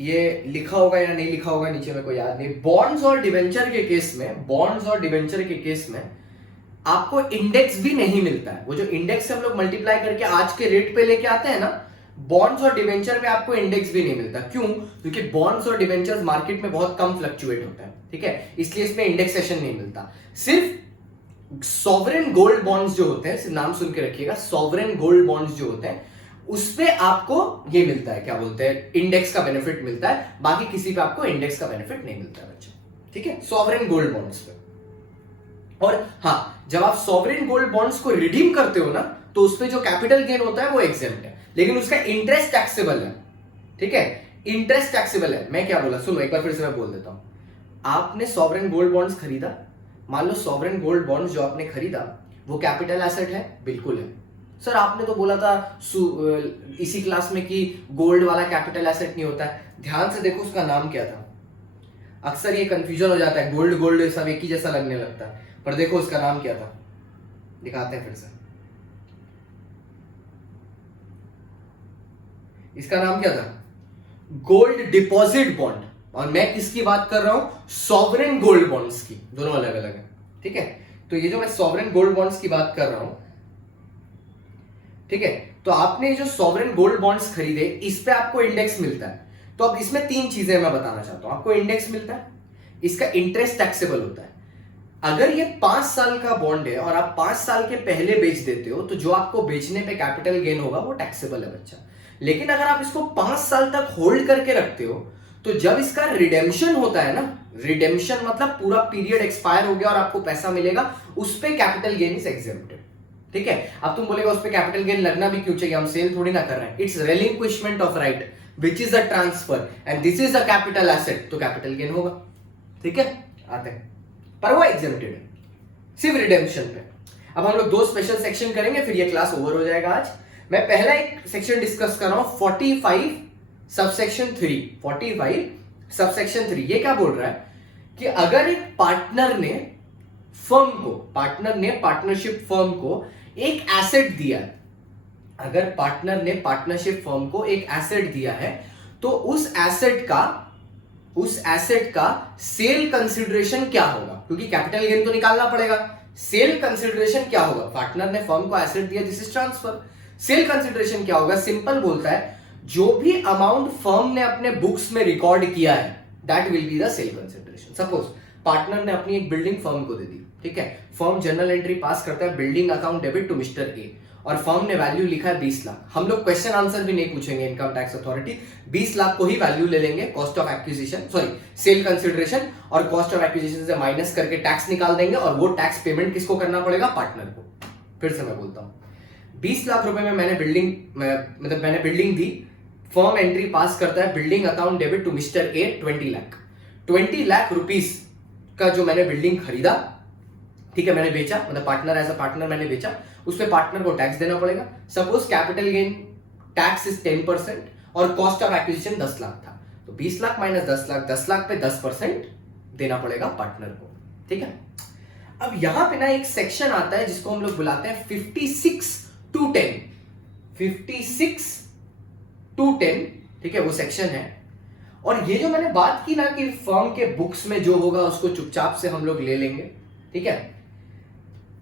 ये लिखा होगा या नहीं लिखा होगा नीचे, मेरे को याद नहीं। बॉन्ड्स और डिवेंचर के केस में, बॉन्ड्स और डिवेंचर के केस में आपको इंडेक्स भी नहीं मिलता है। वो जो इंडेक्स हम लोग मल्टीप्लाई करके आज के रेट पे लेके आते हैं ना, बॉन्ड्स और डिवेंचर में आपको इंडेक्स भी नहीं मिलता। क्यों? क्योंकि बॉन्ड्स और डिवेंचर्स मार्केट में बहुत कम फ्लक्चुएट होता है। ठीक है, इसलिए इसमें इंडेक्सेशन नहीं मिलता। सिर्फ सॉवरेन गोल्ड बॉन्ड्स जो होते हैं, सिर्फ नाम सुन के रखिएगा, सॉवरेन गोल्ड बॉन्ड्स जो होते हैं उस पे आपको ये मिलता है, क्या बोलते हैं, इंडेक्स का बेनिफिट मिलता है। बाकी किसी पे आपको इंडेक्स का बेनिफिट नहीं मिलता है बच्चे। ठीक है, सॉवरेन गोल्ड बॉन्ड्स पे। और हाँ, जब आप सॉवरेन गोल्ड बॉन्ड्स को रिडीम करते हो ना, तो उस पे जो कैपिटल गेन होता है वो एग्जेम्प्ट है, लेकिन उसका इंटरेस्ट टैक्सेबल है। ठीक है, इंटरेस्ट टैक्सेबल है। मैं क्या बोला, सुनो एक बार फिर से मैं बोल देता हूं। आपने सॉवरेन गोल्ड बॉन्ड्स खरीदा, मान लो सॉवरेन गोल्ड बॉन्ड्स जो आपने खरीदा वो कैपिटल एसेट है, बिल्कुल है। सर आपने तो बोला था इसी क्लास में कि गोल्ड वाला कैपिटल एसेट नहीं होता है। ध्यान से देखो उसका नाम क्या था। अक्सर ये कंफ्यूजन हो जाता है, गोल्ड गोल्ड सब एक ही जैसा लगने लगता है, पर देखो उसका नाम क्या था, दिखाते हैं फिर से। इसका नाम क्या था? Gold deposit bond. और मैं किसकी बात कर रहा हूं? सॉवरेन गोल्ड बॉन्ड्स की। दोनों अलग अलग है। ठीक है, तो ये जो मैं सॉवरेन गोल्ड बॉन्ड्स की बात कर रहा हूं, ठीक है, तो आपने जो सॉवरेन गोल्ड बॉन्ड्स खरीदे, इस पे आपको इंडेक्स मिलता है। तो अब इसमें तीन चीजें मैं बताना चाहता हूं। आपको इंडेक्स मिलता है, इसका इंटरेस्ट टैक्सेबल होता है। अगर ये 5 साल का बॉन्ड है और आप 5 साल के पहले बेच देते हो, तो जो आपको बेचने पे कैपिटल गेन होगा वो टैक्सेबल है बच्चा। लेकिन अगर आप इसको 5 साल तक होल्ड करके रखते हो, तो जब इसका रिडेम्पशन होता है ना, रिडेम्पशन मतलब पूरा पीरियड एक्सपायर हो गया और आपको पैसा मिलेगा, उस पे कैपिटल गेन इज एग्जेम्प्टेड। ठीक है, अब तुम बोलेगा उस पे कैपिटल गेन लगना भी क्यों चाहिए, हम सेल थोड़ी ना कर रहे हैं। It's relinquishment of right which is a transfer and this is a capital asset, तो कैपिटल गेन होगा। ठीक है, आते हैं, पर वो एग्जेम्प्टेड है सिर्फ रिडेम्पशन पे। अब हम लोग 2 स्पेशल सेक्शन करेंगे, फिर ये क्लास ओवर हो जाएगा आज। मैं पहला एक सेक्शन डिस्कस कर रहा हूं, 45 सबसेक्शन 3। 45 सबसेक्शन 3 ये क्या बोल रहा है कि अगर एक पार्टनर ने फर्म को, पार्टनर ने पार्टनरशिप फर्म को एक एसेट दिया है, अगर पार्टनर ने पार्टनरशिप फर्म को एक एसेट दिया है, तो उस एसेट का सेल कंसिडरेशन क्या होगा, क्योंकि कैपिटल गेन तो निकालना पड़ेगा। सेल कंसिडरेशन क्या होगा? पार्टनर ने फर्म को एसेट दिया, this is transfer. Cell consideration क्या होगा? सिंपल बोलता है, जो भी अमाउंट फर्म ने अपने बुक्स में रिकॉर्ड किया है, that will be the sale consideration. Suppose partner ने अपनी एक बिल्डिंग फर्म को दे दी, ठीक है, फर्म जर्नल एंट्री पास करता है, building account debit to mister A, और फर्म ने वैल्यू लिखा है 20 लाख। हम लोग क्वेश्चन आंसर भी नहीं पूछेंगे, इनकम टैक्स अथॉरिटी 20 लाख को ही वैल्यू ले लेंगे, cost of acquisition, sorry sale consideration, और कॉस्ट ऑफ एक्विजिशन से माइनस करके टैक्स निकाल देंगे, और वो टैक्स पेमेंट किसको करना पड़ेगा? पार्टनर को। फिर से मैं बोलता हूं, 20 लाख रुपए में मैंने बिल्डिंग दी, फर्म एंट्री पास करता है, building account debit to mister A 20 lakh. 20 lakh rupees का जो मैंने बिल्डिंग खरीदा, ठीक है, मैंने बेचा, मतलब पार्टनर एज अ पार्टनर मैंने बेचा, उस पे पार्टनर को टैक्स देना पड़ेगा। Suppose capital gain tax is 10% और कॉस्ट ऑफ एक्विजिशन 10 लाख था, तो 20 लाख माइनस 10 लाख, 10 लाख पे 10% देना पड़ेगा पार्टनर को। ठीक है, अब यहां पे ना एक सेक्शन आता है जिसको हम लोग बुलाते हैं 56-10। 56-10, ठीक है, वो सेक्शन है। और ये जो मैंने बात की ना कि फर्म के बुक्स में जो होगा उसको चुपचाप से हम लोग ले लेंगे, ठीक है,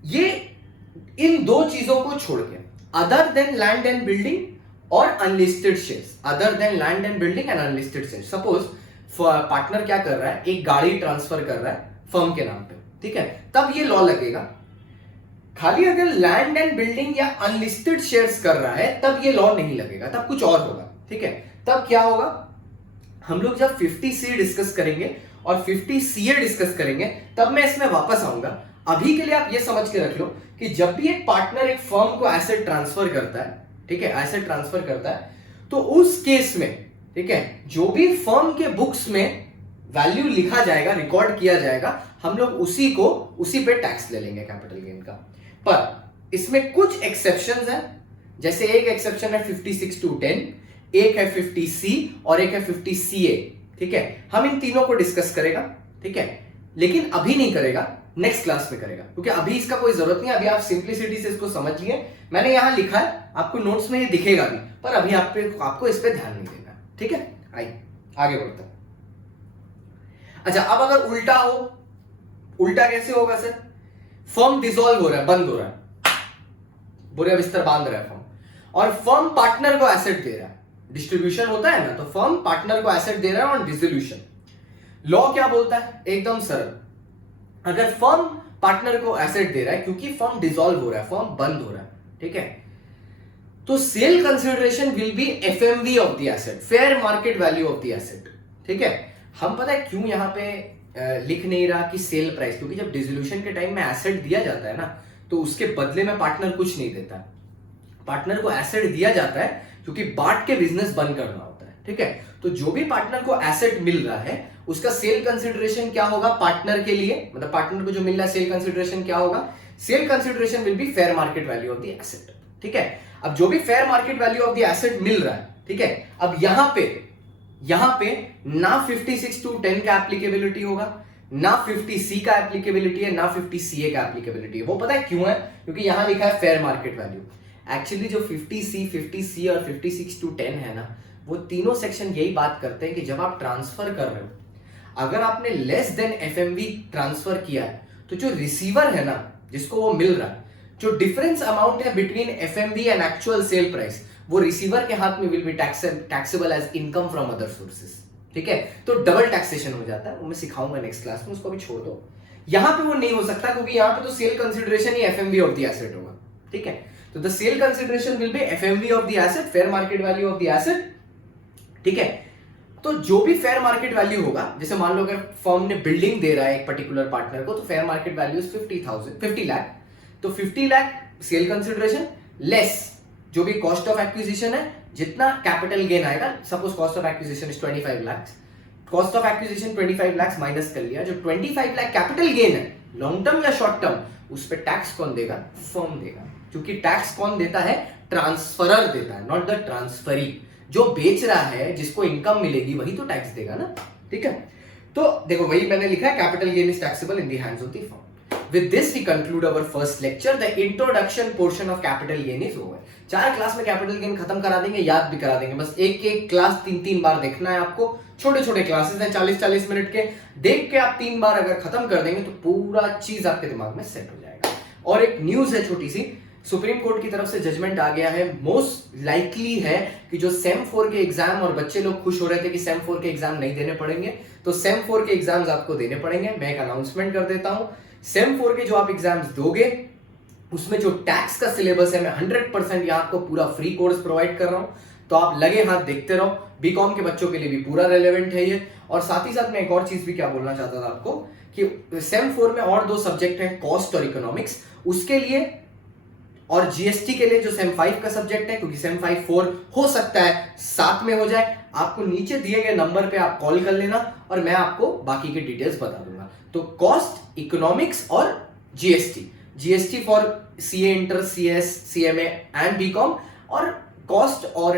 ये इन 2 चीजों को छोड़ के, other than land and building और unlisted shares, other than land and building and unlisted shares. Suppose partner क्या कर रहा है, एक गाड़ी ट्रांसफर कर रहा है फर्म के नाम पे, ठीक है, तब ये लॉ लगेगा। खाली अगर लैंड एंड बिल्डिंग या अनलिस्टेड शेयर्स कर रहा है तब ये लॉ नहीं लगेगा, तब कुछ और होगा। ठीक है, तब क्या होगा, हम लोग जब 50C डिस्कस करेंगे और 50CA डिस्कस करेंगे तब मैं इसमें वापस आऊंगा। अभी के लिए आप ये समझ के रख लो कि जब भी एक पार्टनर एक फर्म को एसेट ट्रांसफर करता है, ठीक है, एसेट ट्रांसफर करता है, तो उस केस में, ठीक है, जो भी फर्म के बुक्स में वैल्यू लिखा जाएगा, रिकॉर्ड किया जाएगा, हम लोग उसी पे टैक्स ले लेंगे कैपिटल गेन का। पर इसमें कुछ एक्सेप्शंस हैं, जैसे एक एक्सेप्शन है 56-10, एक है 50C और एक है 50CA, ठीक है। हम इन तीनों को डिस्कस करेगा, ठीक है, लेकिन अभी नहीं करेगा, नेक्स्ट क्लास में करेगा, क्योंकि अभी इसका कोई जरूरत नहीं है। अभी आप सिंप्लिसिटी से इसको समझ लिए, मैंने यहां लिखा है, आपको नोट्स में ये दिखेगा भी, पर अभी आपको इस पे ध्यान नहीं देना, ठीक है। आइए आगे बढ़ते हैं। अच्छा, अब अगर उल्टा हो, उल्टा कैसे होगा सर? फर्म डिसॉल्व हो रहा है, बंद हो रहा है, बुरे बिस्तर बांध रहा है फर्म, और फर्म पार्टनर को एसेट दे रहा है, डिस्ट्रीब्यूशन होता है ना, तो फर्म पार्टनर को एसेट दे रहा है ऑन डिसोल्यूशन। लॉ क्या बोलता है? एकदम सरल, अगर फर्म पार्टनर को एसेट दे रहा है, क्योंकि फर्म डिसॉल्व हो रहा है, फर्म बंद हो रहा है, ठीक है, तो cell consideration will B FMV of the asset, fair market value of the asset, ठीक है। हम पता है क्यों यहां पे लिख नहीं रहा कि सेल प्राइस, क्योंकि जब डिसोल्यूशन के टाइम में एसेट दिया जाता है ना, तो उसके बदले में पार्टनर कुछ नहीं देता है, पार्टनर को एसेट दिया जाता है क्योंकि बांट के बिजनेस बंद करना होता है, ठीक है। तो जो भी पार्टनर को एसेट मिल रहा है, उसका सेल कंसिडरेशन क्या होगा पार्टनर के लिए, मतलब पार्टनर को जो मिल रहा है सेल कंसिडरेशन क्या होगा? Sale consideration will be fair market value of the asset, ठीक है। अब जो भी fair market value of the asset मिल रहा है, ठीक है, अब यहां पे ना 56:10 का एप्लीकेबिलिटी होगा, ना 50C का एप्लीकेबिलिटी है, ना 50CA का एप्लीकेबिलिटी है। वो पता है क्यों है? क्योंकि यहां लिखा है फेयर मार्केट वैल्यू। एक्चुअली जो 50C, 50C और 56:10 है ना, वो तीनों सेक्शन यही बात करते हैं कि जब आप ट्रांसफर कर रहे हो, अगर आपने लेस देन एफएमवी ट्रांसफर किया है, तो जो रिसीवर है ना, जिसको वो मिल रहा है, जो डिफरेंस अमाउंट है between FMV and actual sale price, वो रिसीवर के हाथ में will be taxable as income from other sources, ठीक है। तो डबल टैक्सेशन हो जाता है, वो मैं सिखाऊंगा नेक्स्ट क्लास में, उसको भी छोड़ दो। यहां पे वो नहीं हो सकता, क्योंकि यहां पे तो sale consideration he FMV of the asset होगा, ठीक है। तो the cell consideration will B FMV of the asset, fair market value of the asset, ठीक है। तो जो भी फेयर मार्केट वैल्यू होगा, जैसे मान लो अगर फर्म ने बिल्डिंग दे रहा है एक पर्टिकुलर पार्टनर को, तो फेयर मार्केट वैल्यू 50 लाख, तो 50 लाख सेल कंसिडरेशन लेस जो भी कॉस्ट ऑफ एक्विजिशन है, जितना कैपिटल गेन आएगा, suppose cost of acquisition is 25 lakh, cost of acquisition 25 lakh minus कर लिया, जो 25 लाख कैपिटल गेन है, लॉन्ग टर्म या शॉर्ट टर्म, उस पर टैक्स कौन देगा? फर्म देगा, क्योंकि टैक्स कौन देता है? ट्रांसफरर देता है, नॉट द ट्रांसफरी। जो बेच रहा है, जिसको इनकम मिलेगी, वही तो टैक्स देगा ना, ठीक है। तो देखो वही मैंने लिखा है, capital gain is taxable in the hands of the firm. With this we conclude our first lecture. The introduction portion of capital gain is over. 4 class में कैपिटल गेन खत्म करा देंगे, याद भी करा देंगे, बस एक क्लास 3 बार देखना है आपको। छोटे छोटे क्लासेस हैं 40-40 मिनट के, देख के आप 3 बार अगर खत्म कर देंगे तो पूरा चीज आपके दिमाग में सेट हो जाएगा। और एक न्यूज है छोटी सी, सुप्रीम कोर्ट की तरफ से जजमेंट आ गया है। मोस्ट लाइकली है कि जो सेम 4 के एग्जाम, और बच्चे लोग खुश हो रहे थे कि सेम 4 के एग्जाम नहीं देने पड़ेंगे, तो सेम 4 के एग्जाम्स आपको देने पड़ेंगे। मैं एक अनाउंसमेंट कर देता हूं, सेम 4 के जो आप एग्जाम्स दोगे, उसमें जो टैक्स का सिलेबस है, मैं 100% यहाँ आपको पूरा फ्री कोर्स प्रोवाइड कर रहा हूँ, तो आप लगे हाथ देखते रहो। बीकॉम के बच्चों के लिए भी पूरा रेलेवेंट है ये। और साथ ही साथ मैं एक और चीज भी क्या बोलना चाहता था आपको, कि सेम 4 में और 2 सब्जेक्ट हैं, कॉस्ट और इकोनॉमिक्स, उसके लिए, और जीएसटी के लिए जो सेम 5 का सब्जेक्ट है, क्योंकि सेम 5 4 हो सकता है साथ में हो जाए, आपको नीचे दिए गए नंबर पे आप कॉल कर लेना और मैं आपको बाकी के डिटेल्स बता दूंगा। तो कॉस्ट, इकोनॉमिक्स और GST for CA inter, CS, CMA and BCom, और कॉस्ट और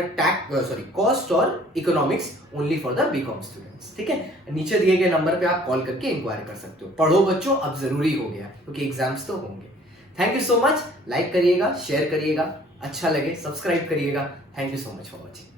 economics only for the BCom students, ठीक है। नीचे दिए गए नंबर पे आप कॉल करके इंक्वायरी कर सकते हो। पढ़ो बच्चों, अब जरूरी हो गया, क्योंकि एग्जाम्स तो होंगे। Thank you so much. Like करिएगा, शेयर करिएगा, अच्छा लगे सब्सक्राइब करिएगा। Thank you so much for watching.